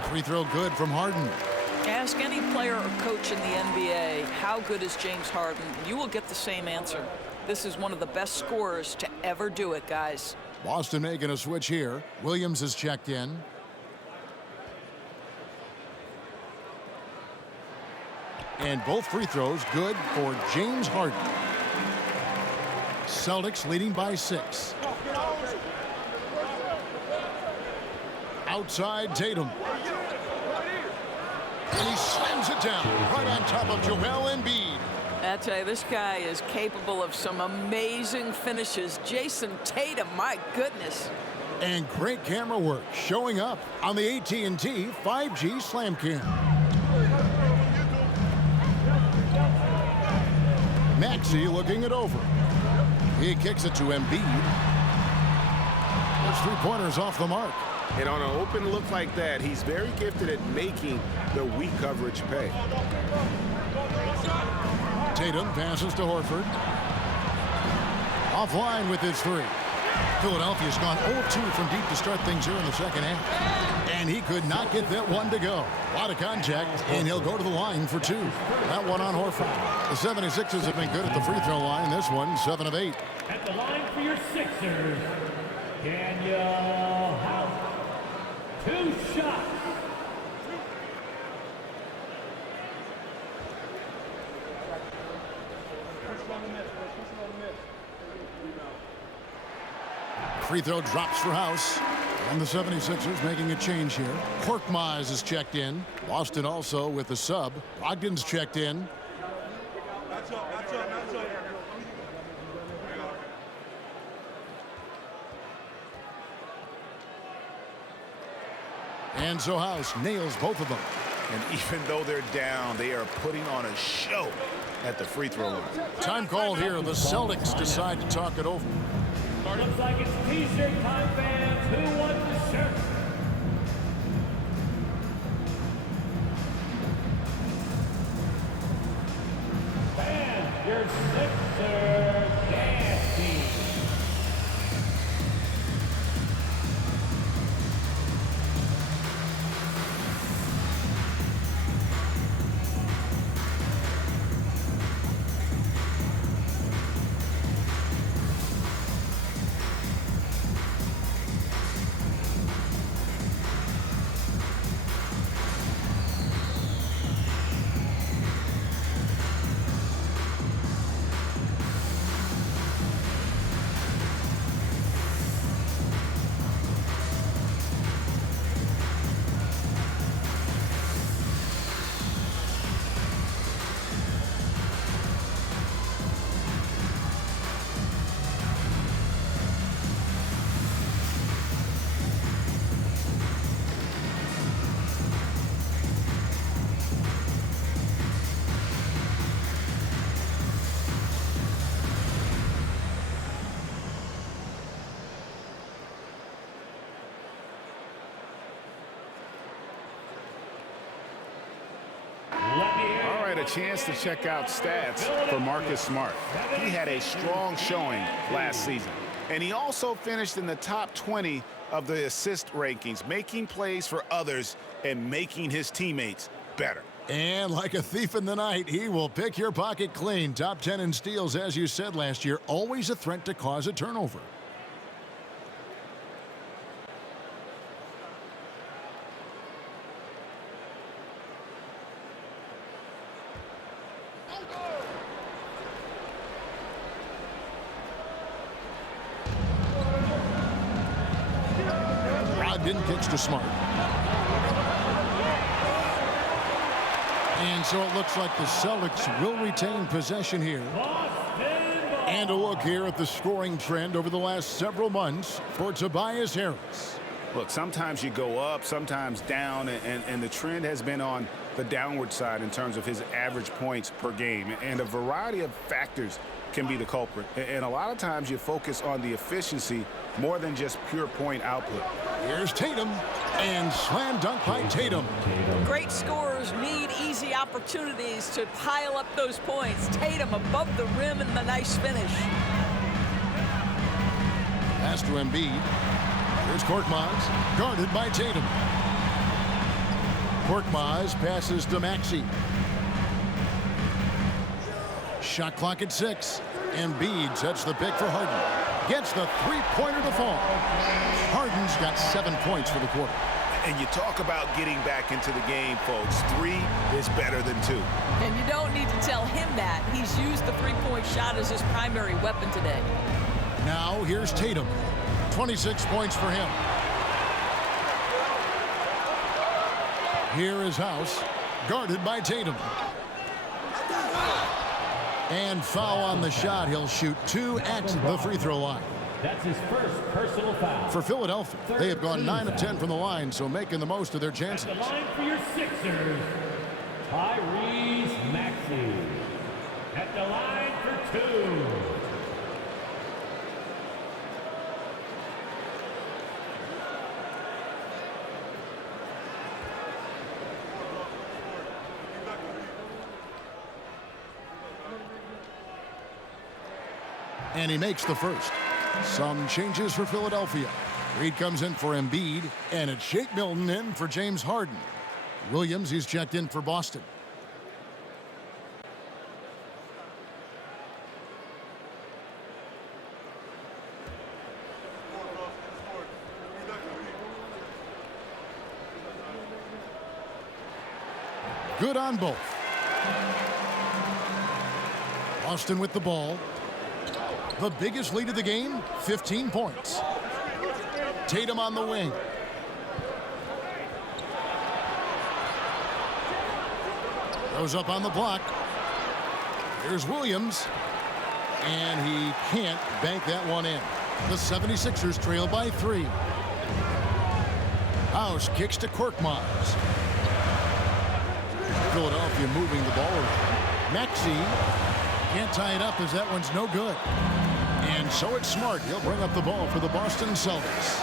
Free throw good from Harden. Ask any player or coach in the NBA, how good is James Harden? You will get the same answer. This is one of the best scorers to ever do it, guys. Boston making a switch here. Williams is checked in. And both free throws good for James Harden. Celtics leading by 6. Outside Tatum. And he slams it down right on top of Joel Embiid. I tell you, this guy is capable of some amazing finishes. Jason Tatum, my goodness. And great camera work showing up on the AT&T 5G Slam Cam. Maxey looking it over. He kicks it to Embiid. Those three-pointers off the mark. And on an open look like that, he's very gifted at making the weak coverage pay. Tatum passes to Horford. Offline with his three. Philadelphia's gone 0-2 from deep to start things here in the second half. And he could not get that one to go. A lot of contact, and he'll go to the line for 2. That one on Horford. The 76ers have been good at the free throw line. This one, 7 of 8. At the line for your Sixers, Daniel House. 2 shots. Free throw drops for House. And the 76ers making a change here. Korkmaz is checked in. Boston also with the sub. Brogdon's checked in. And so House nails both of them. And even though they're down, they are putting on a show at the free throw line. Time called here. The Celtics decide to talk it over. Looks like it's T-shirt time, fans. Who wants the shirt? Fans, your Sixers dance team. All right, a chance to check out stats for Marcus Smart. He had a strong showing last season. And he also finished in the top 20 of the assist rankings, making plays for others and making his teammates better. And like a thief in the night, he will pick your pocket clean. Top 10 in steals, as you said last year, always a threat to cause a turnover. Brogdon kicks to Smart. And so it looks like the Celtics will retain possession here. And a look here at the scoring trend over the last several months for Tobias Harris. Look, sometimes you go up, sometimes down, and the trend has been on the downward side in terms of his average points per game. And a variety of factors can be the culprit. And a lot of times you focus on the efficiency more than just pure point output. Here's Tatum, and slam dunk by Tatum. Great scorers need easy opportunities to pile up those points. Tatum above the rim and the nice finish. Pass to Embiid. Here's Korkmaz, guarded by Tatum. Korkmaz passes to Maxey. Shot clock at 6. Embiid sets the pick for Harden. Gets the three-pointer to fall. Harden's got 7 points for the quarter. And you talk about getting back into the game, folks. 3 is better than 2. And you don't need to tell him that. He's used the three-point shot as his primary weapon today. Now here's Tatum. 26 points for him. Here is House, guarded by Tatum. And foul on the shot. He'll shoot 2 at the free throw line. That's his first personal foul. For Philadelphia, they have gone 9 of 10 from the line, so making the most of their chances. At the line for your Sixers, Tyrese Maxey. At the line for 2. And he makes the first. Some changes for Philadelphia. Reed comes in for Embiid, and it's Shake Milton in for James Harden. Williams, he's checked in for Boston. Good on both. Boston with the ball. The biggest lead of the game, 15 points. Tatum on the wing. Goes up on the block. Here's Williams. And he can't bank that one in. The 76ers trail by 3. House kicks to Korkmaz. Philadelphia moving the ball around. Maxey can't tie it up as that one's no good. And so it's Smart. He'll bring up the ball for the Boston Celtics.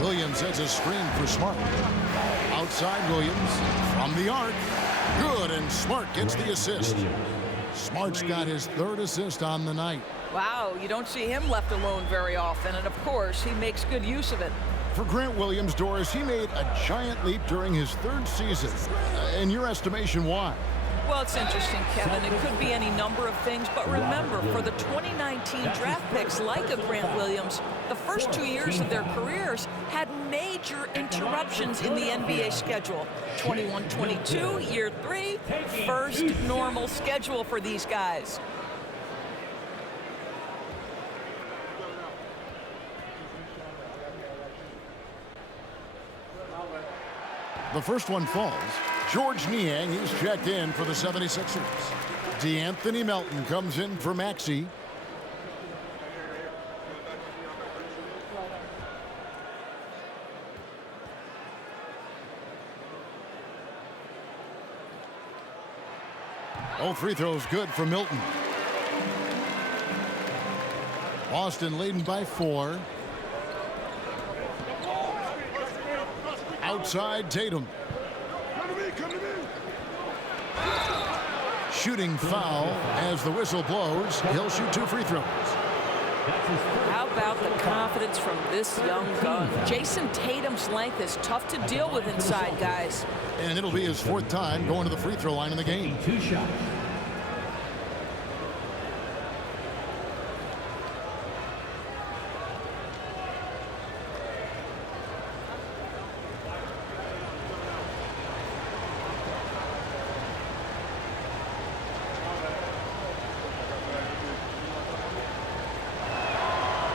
Williams has a screen for Smart. Outside Williams from the arc. Good, and Smart gets the assist. Smart's got his 3rd assist on the night. Wow, you don't see him left alone very often, and of course, he makes good use of it. For Grant Williams, Doris, he made a giant leap during his 3rd season. In your estimation, why? Well, it's interesting, Kevin. It could be any number of things, but remember, for the 2019 draft picks like a Grant Williams, the first 2 years of their careers had major interruptions in the NBA schedule. 21-22, year 3, first normal schedule for these guys. The first one falls. George Niang, he's checked in for the 76ers. DeAnthony Melton comes in for Maxey. All free throws good for Milton. Boston leading by 4. Outside Tatum. Shooting foul as the whistle blows. He'll shoot 2 free throws. How about the confidence from this young gun? Jason Tatum's length is tough to deal with inside, guys. And it'll be his 4th time going to the free throw line in the game. 2 shots.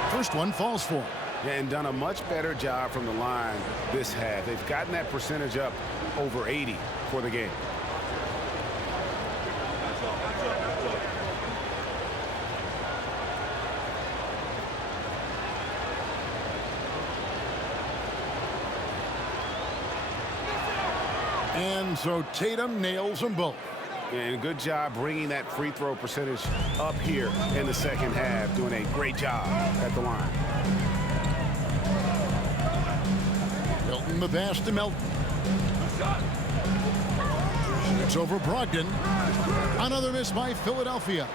First one falls for him. And done a much better job from the line this half. They've gotten that percentage up over 80 for the game. And so Tatum nails them both. And good job bringing that free throw percentage up here in the second half. Doing a great job at the line. Milton the pass to Melton. It's over Brogdon. Another miss by Philadelphia.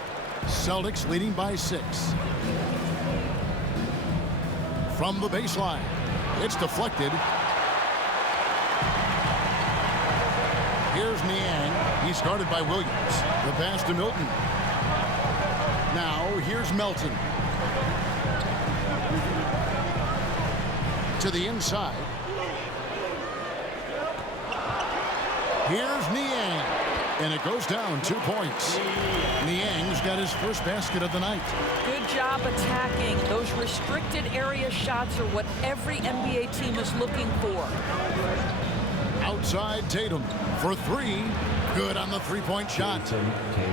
Celtics leading by 6. From the baseline, it's deflected. Here's Niang. He's guarded by Williams. The pass to Milton. Now here's Melton. To the inside. Here's Niang. And it goes down 2 points. Niang's got his first basket of the night. Good job attacking. Those restricted area shots are what every NBA team is looking for. Outside Tatum for 3. Good on the three-point shot.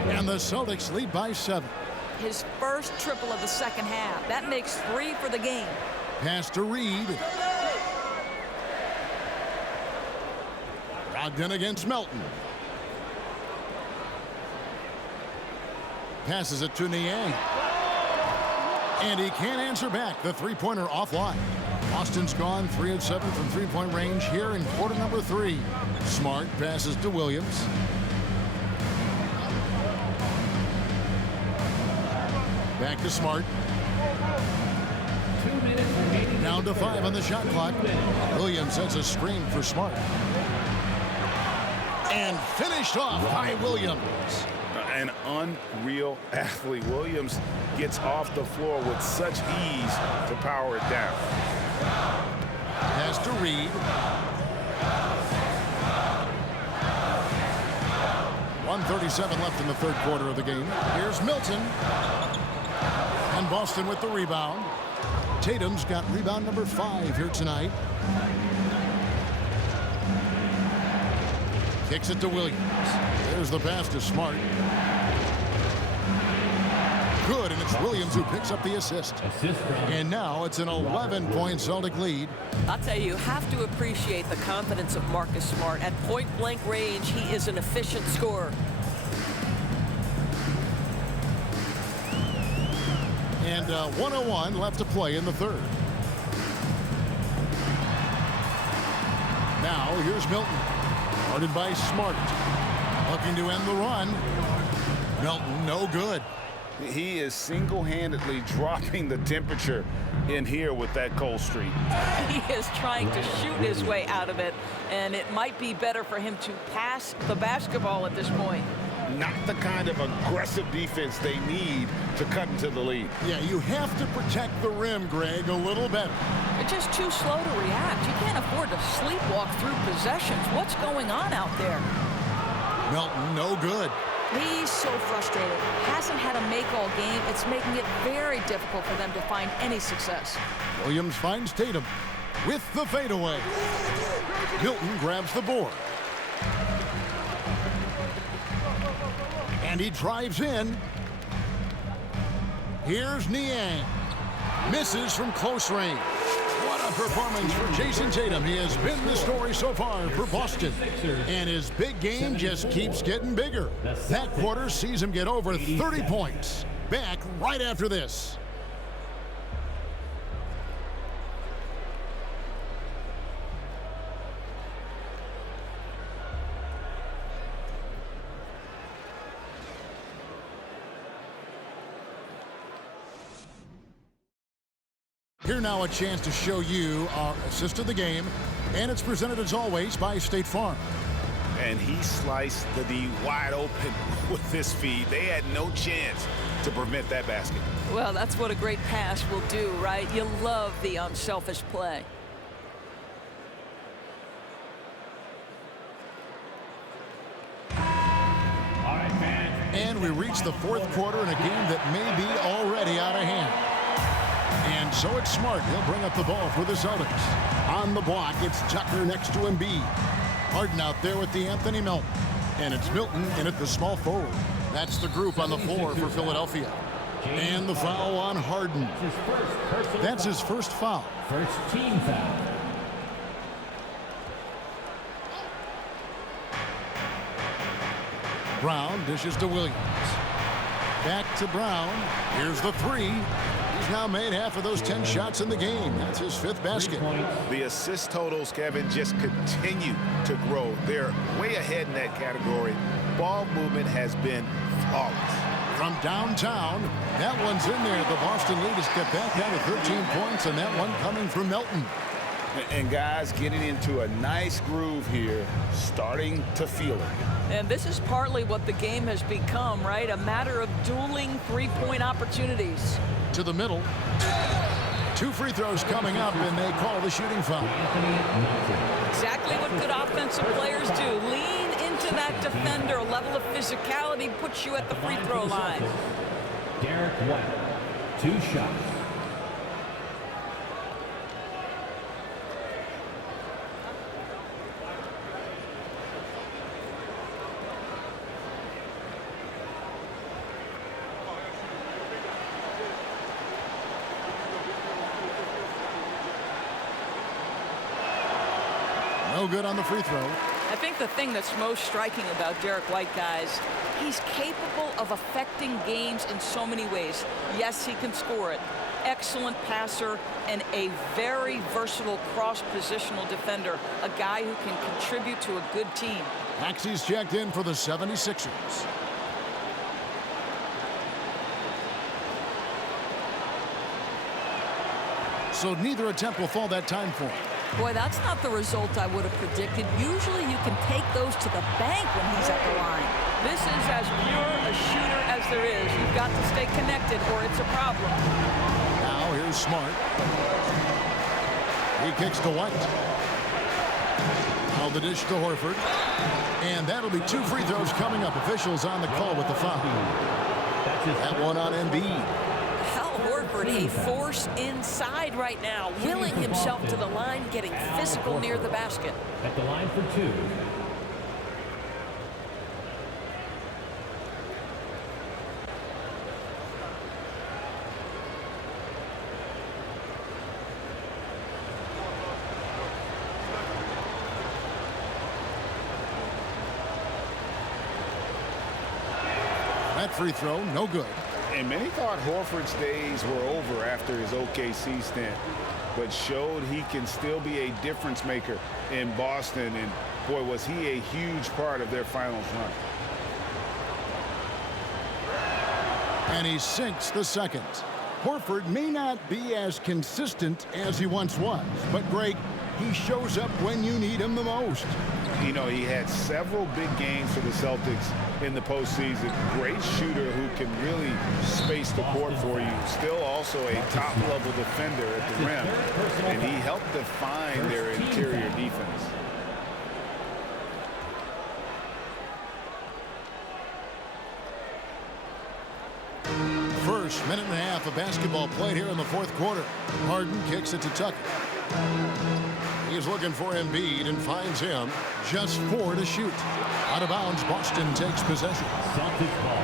And the Celtics lead by 7. His first triple of the second half. That makes 3 for the game. Pass to Reed. Brogdon against Melton. Passes it to Niang. And he can't answer back. The three-pointer offline. Boston's gone 3 of 7 from three-point range here in quarter number 3. Smart passes to Williams. Back to Smart. 2 minutes remaining. Down to 5 on the shot clock. Williams sets a screen for Smart. And finished off by Williams. An unreal athlete. Williams gets off the floor with such ease to power it down. Pass to Reed. 1:37 left in the third quarter of the game. Here's Milton. And Boston with the rebound. Tatum's got rebound number 5 here tonight. Kicks it to Williams. There's the pass to Smart. Good, and it's Williams who picks up the assist. And now it's an 11-point Celtic lead. I'll tell you have to appreciate the confidence of Marcus Smart. At point-blank range, he is an efficient scorer. And 1:01 left to play in the third. Now here's Milton. Guarded by Smart. Looking to end the run. Milton, no good. He is single-handedly dropping the temperature in here with that cold streak. He is trying to shoot his way out of it, and it might be better for him to pass the basketball at this point. Not the kind of aggressive defense they need to cut into the lead. Yeah, you have to protect the rim, Greg, a little better. They're just too slow to react. You can't afford to sleepwalk through possessions. What's going on out there? Milton, no good. He's so frustrated. Hasn't had a make all game. It's making it very difficult for them to find any success. Williams finds Tatum with the fadeaway. Milton grabs the board. And he drives in. Here's Niang. Misses from close range. What a performance for Jason Tatum. He has been the story so far for Boston. And his big game just keeps getting bigger. That quarter sees him get over 30 points. Back right after this. Here now a chance to show you our assist of the game, and it's presented as always by State Farm. And he sliced the D wide open with this feed. They had no chance to prevent that basket. Well, that's what a great pass will do, right? You love the unselfish play. And we reach the fourth quarter in a game that may be already out of hand. And so it's Smart. He'll bring up the ball for the Celtics. On the block, it's Tucker next to Embiid. Harden out there with the Anthony Melton. And it's Milton in at the small forward. That's the group on the floor for Philadelphia. And the foul on Harden. That's his first foul. First team foul. Brown dishes to Williams. Back to Brown. Here's the three. He's now made half of those 10 shots in the game. That's his fifth basket. The assist totals, Kevin, just continue to grow. They're way ahead in that category. Ball movement has been flawless. from downtown. That one's in there. The Boston lead has got back down to 13 points, and that one coming from Melton. And guys getting into a nice groove here, starting to feel it. And this is partly what the game has become, right? A matter of dueling three-point opportunities. To the middle. 2 free throws coming up, and they call the shooting foul. Exactly what good offensive players do. Lean into that defender. A level of physicality puts you at the free throw line. Derek White, 2 shots. No good on the free throw. I think the thing that's most striking about Derek White, guys, he's capable of affecting games in so many ways. Yes, he can score it. Excellent passer and a very versatile cross-positional defender. A guy who can contribute to a good team. Maxey's checked in for the 76ers. So neither attempt will fall that time for him. Boy, that's not the result I would have predicted. Usually you can take those to the bank when he's at the line. This is as pure a shooter as there is. You've got to stay connected or it's a problem. Now here's Smart. He kicks to White. Now the dish to Horford. And that'll be 2 free throws coming up. Officials on the call with the foul. That one on Embiid. Horford, a force inside right now, willing himself to the line, getting physical near the basket. At the line for 2. That free throw, no good. And many thought Horford's days were over after his OKC stint, but showed he can still be a difference maker in Boston. And boy, was he a huge part of their finals run. And he sinks the second. Horford may not be as consistent as he once was, but Greg, he shows up when you need him the most. You know, he had several big games for the Celtics in the postseason. Great shooter who can really space the court for you. Still also a top-level defender at the rim. And he helped define their interior defense. First minute and a half of basketball played here in the fourth quarter. Harden kicks it to Tucker. He's looking for Embiid and finds him. Just 4 to shoot. Out of bounds, Boston takes possession. Celtics ball.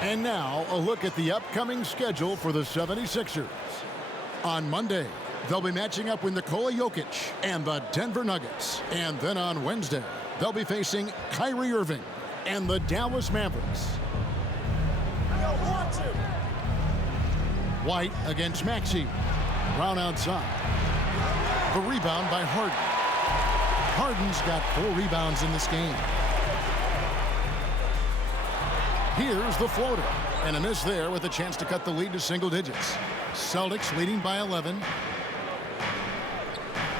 And now a look at the upcoming schedule for the 76ers. On Monday, they'll be matching up with Nikola Jokic and the Denver Nuggets. And then on Wednesday, they'll be facing Kyrie Irving and the Dallas Mavericks. White against Maxey. Brown outside. The rebound by Harden. Harden's got 4 rebounds in this game. Here's the floater. And a miss there with a chance to cut the lead to single digits. Celtics leading by 11.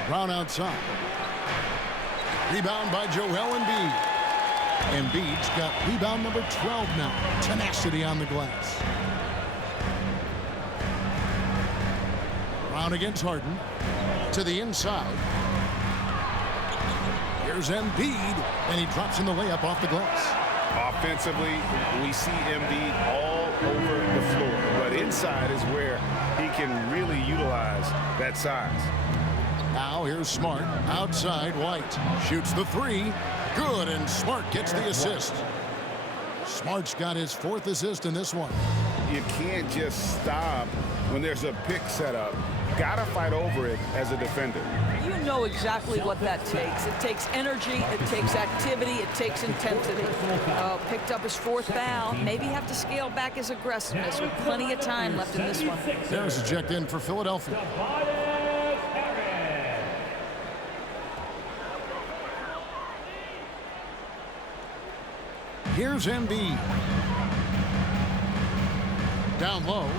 Brown outside. Rebound by Joel Embiid. Embiid's got rebound number 12 now. Tenacity on the glass. Brown against Harden. To the inside. Here's Embiid, and he drops in the layup off the glass. Offensively, we see Embiid all over the floor, but inside is where he can really utilize that size. Now here's Smart, outside White. Shoots the 3. Good, and Smart gets the assist. Smart's got his 4th assist in this one. You can't just stop when there's a pick set up. Gotta fight over it as a defender. You know exactly what that takes. It takes energy, it takes activity, it takes intensity. Oh, picked up his 4th foul. Maybe have to scale back his aggressiveness with plenty of time left in this one. There's a check in for Philadelphia. Here's Embiid. Down low.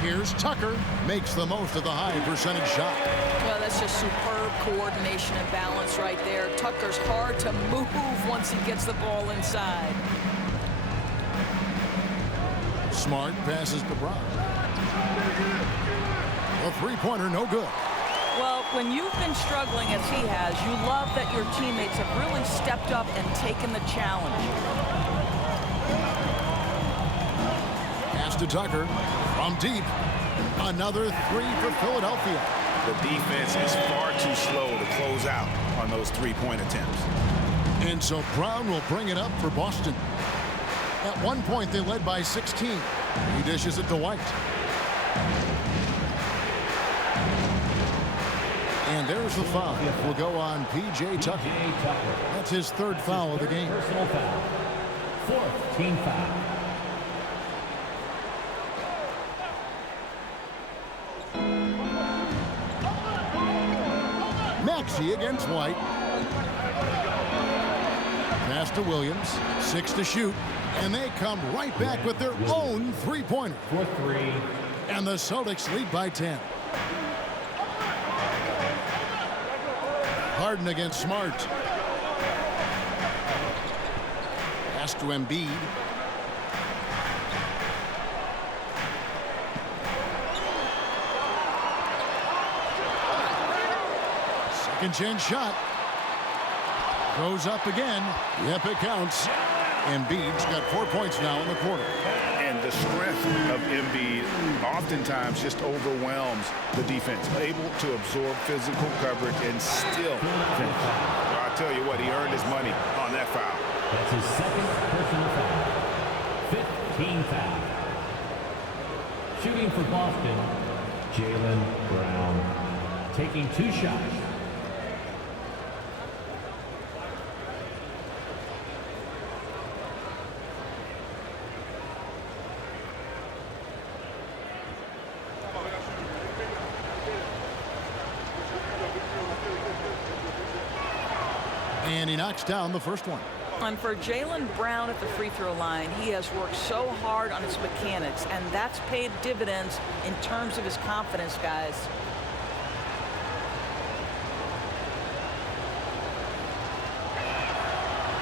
Here's Tucker. Makes the most of the high percentage shot. Well, that's just superb coordination and balance right there. Tucker's hard to move once he gets the ball inside. Smart passes to Brown. A three-pointer, no good. Well, when you've been struggling as he has, you love that your teammates have really stepped up and taken the challenge. Pass to Tucker from deep. Another three for Philadelphia. The defense is far too slow to close out on those three-point attempts. And so Brown will bring it up for Boston. At one point, they led by 16. He dishes it to White. And there's the foul. Will go on P.J. Tucker. That's his third foul of the game. Personal foul. Fourth team foul. Maxey against White. Pass to Williams. 6 to shoot. And they come right back with their own three-pointer. For three. And the Celtics lead by 10. Harden against Smart. Pass to Embiid. Second chance shot. Goes up again. Yep, it counts. Embiid's got 4 points now in the quarter. And the strength of Embiid oftentimes just overwhelms the defense, able to absorb physical coverage and still finish. Well, I'll tell you what, he earned his money on that foul. That's his second personal foul. Fifth team foul. Shooting for Boston, Jaylen Brown. Taking 2 shots. And he knocks down the first one. And for Jaylen Brown at the free throw line, he has worked so hard on his mechanics, and that's paid dividends in terms of his confidence, guys.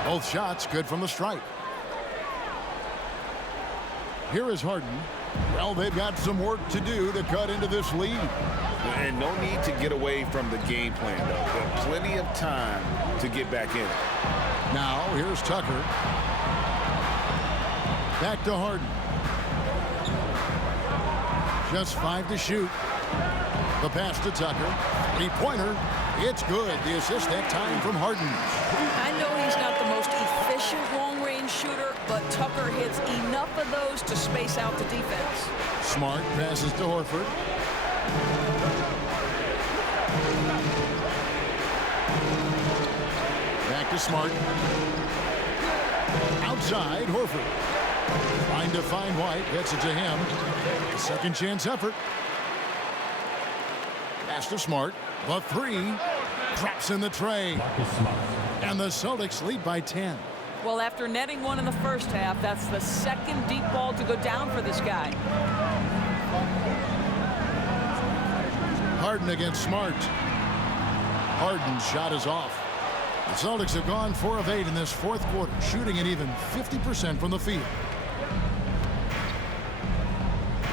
Both shots good from the stripe. Here is Harden. Well, they've got some work to do to cut into this lead. And no need to get away from the game plan, though. Got plenty of time to get back in it. Now, here's Tucker. Back to Harden. Just 5 to shoot. The pass to Tucker. Three-pointer. It's good. The assist that time from Harden. I know he's not the most efficient long-range shooter, but Tucker hits enough of those to space out the defense. Smart passes to Horford. Back to Smart. Outside, Horford. Trying to find White. Gets it to him. Second chance effort. Pass to Smart. The three. Drops in the tray. And the Celtics lead by 10. Well, after netting one in the first half, that's the second deep ball to go down for this guy. Harden against Smart. Harden's shot is off. The Celtics have gone 4 of 8 in this fourth quarter, shooting at even 50% from the field.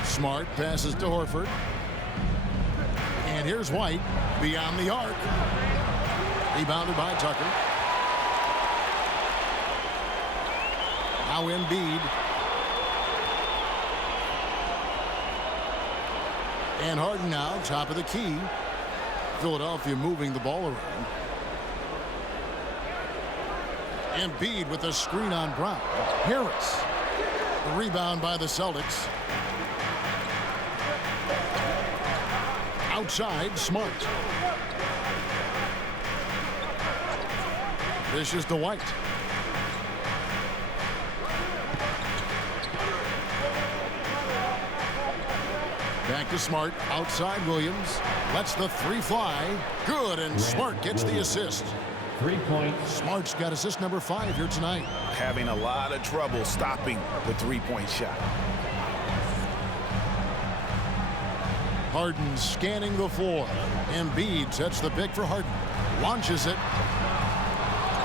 Smart passes to Horford. And here's White beyond the arc. Rebounded by Tucker. Now Embiid. And Harden now, top of the key. Philadelphia moving the ball around. Embiid with a screen on Brown. Harris. The rebound by the Celtics. Outside, Smart. This is to White. Back to Smart. Outside, Williams. Lets the three fly. Good, and Smart gets the assist. 3 points. Smart's got assist number 5 here tonight. Having a lot of trouble stopping the three-point shot. Harden scanning the floor. Embiid sets the pick for Harden. Launches it.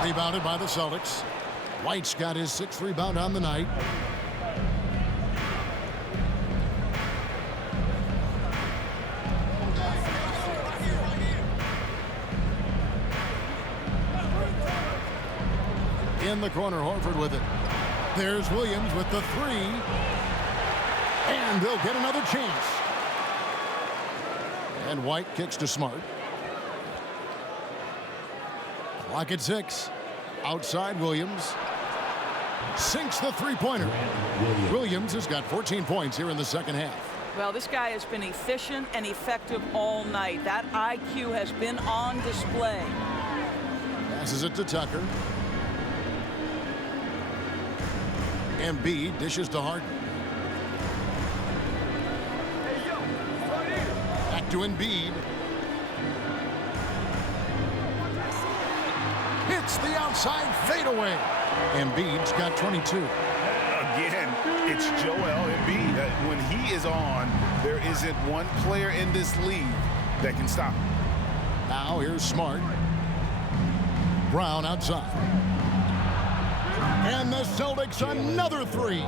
Rebounded by the Celtics. White's got his 6th rebound on the night. In the corner, Horford with it. There's Williams with the 3. And they'll get another chance. And White kicks to Smart. Clock at 6. Outside Williams. Sinks the three-pointer. Williams has got 14 points here in the second half. Well, this guy has been efficient and effective all night. That IQ has been on display. Passes it to Tucker. Embiid dishes to Harden. Back to Embiid. Hits the outside fadeaway. Embiid's got 22. Again, it's Joel Embiid. When he is on, there isn't one player in this league that can stop him. Now here's Smart. Brown outside. And the Celtics another 3.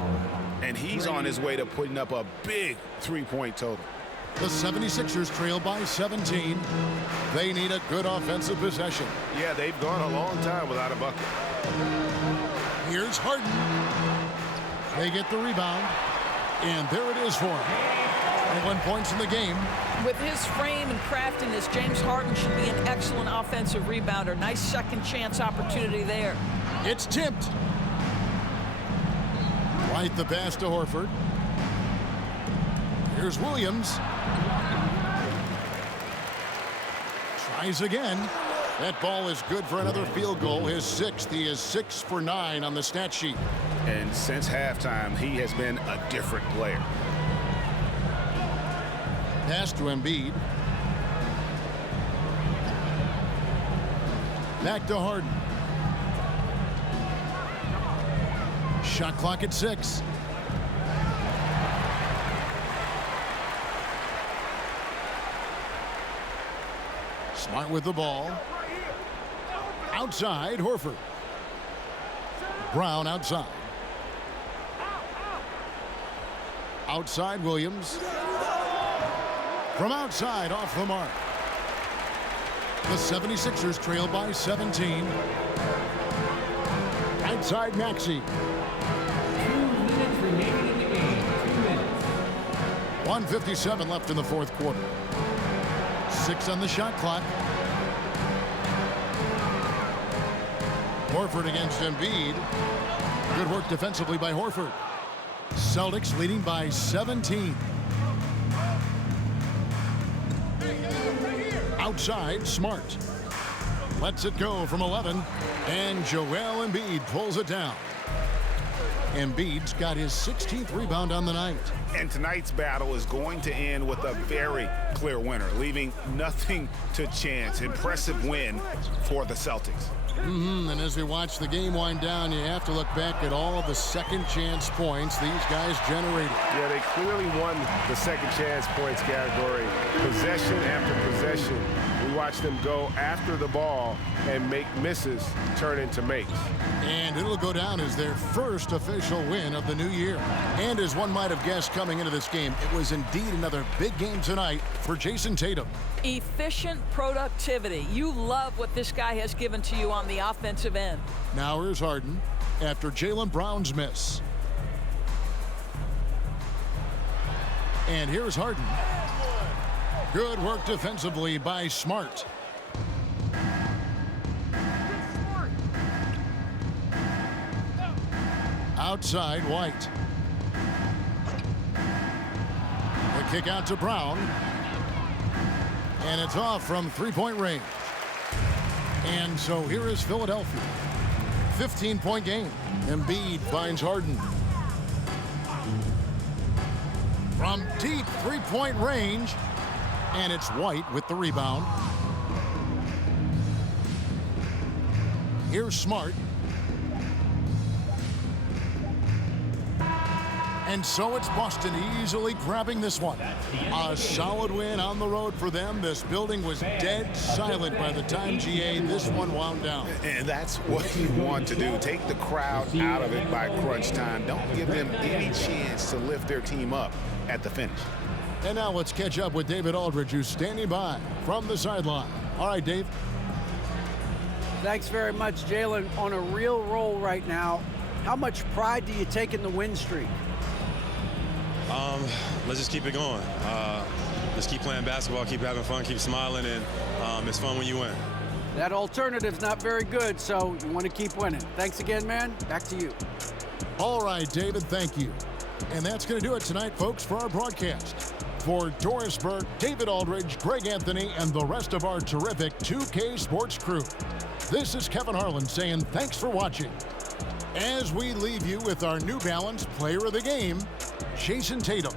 And he's on his way to putting up a big three-point total. The 76ers trail by 17. They need a good offensive possession. Yeah, they've gone a long time without a bucket. Here's Harden. They get the rebound. And there it is for him. 1 point in the game. With his frame and craftiness, James Harden should be an excellent offensive rebounder. Nice second chance opportunity there. It's tipped. White the pass to Horford. Here's Williams. Tries again. That ball is good for another field goal. His 6th. He is 6 for 9 on the stat sheet. And since halftime, he has been a different player. Pass to Embiid. Back to Harden. Shot clock at 6. Smart with the ball. Outside, Horford. Brown outside. Outside, Williams. From outside, off the mark. The 76ers trail by 17. Outside, Maxey. 2 minutes remaining in the game. 2 minutes. 1:57 left in the fourth quarter. 6 on the shot clock. Horford against Embiid. Good work defensively by Horford. Celtics leading by 17. Outside, Smart. Lets it go from 11. And Joel Embiid pulls it down. Embiid's got his 16th rebound on the night. And tonight's battle is going to end with a very clear winner, leaving nothing to chance. Impressive win for the Celtics. And as we watch the game wind down, you have to look back at all of the second chance points these guys generated. Yeah, they clearly won the second chance points category. Possession after possession. We watched them go after the ball and make misses turn into makes. And it'll go down as their first official win of the new year. And as one might have guessed coming into this game, it was indeed another big game tonight for Jason Tatum. Efficient productivity. You love what this guy has given to you on the offensive end. Now here's Harden after Jaylen Brown's miss. And here's Harden. Good work defensively by Smart. Outside, White. The kick out to Brown. And it's off from three-point range. And so here is Philadelphia. 15-point game. Embiid finds Harden. From deep three-point range. And it's White with the rebound. Here's Smart. And so it's Boston easily grabbing this one. A solid win on the road for them. This building was dead silent by the time, GA, this one wound down. And that's what you want to do. Take the crowd out of it by crunch time. Don't give them any chance to lift their team up at the finish. And now let's catch up with David Aldridge, who's standing by from the sideline. All right, Dave. Thanks very much, Jalen. On a real roll right now. How much pride do you take in the win streak? Let's just keep it going. Let's keep playing basketball, keep having fun, keep smiling, and it's fun when you win. That alternative's not very good, so you want to keep winning. Thanks again, man. Back to you. All right, David, thank you. And that's going to do it tonight, folks, for our broadcast. For Doris Burke, David Aldridge, Greg Anthony, and the rest of our terrific 2K Sports crew, this is Kevin Harlan saying thanks for watching. As we leave you with our New Balance Player of the Game, Jason Tatum.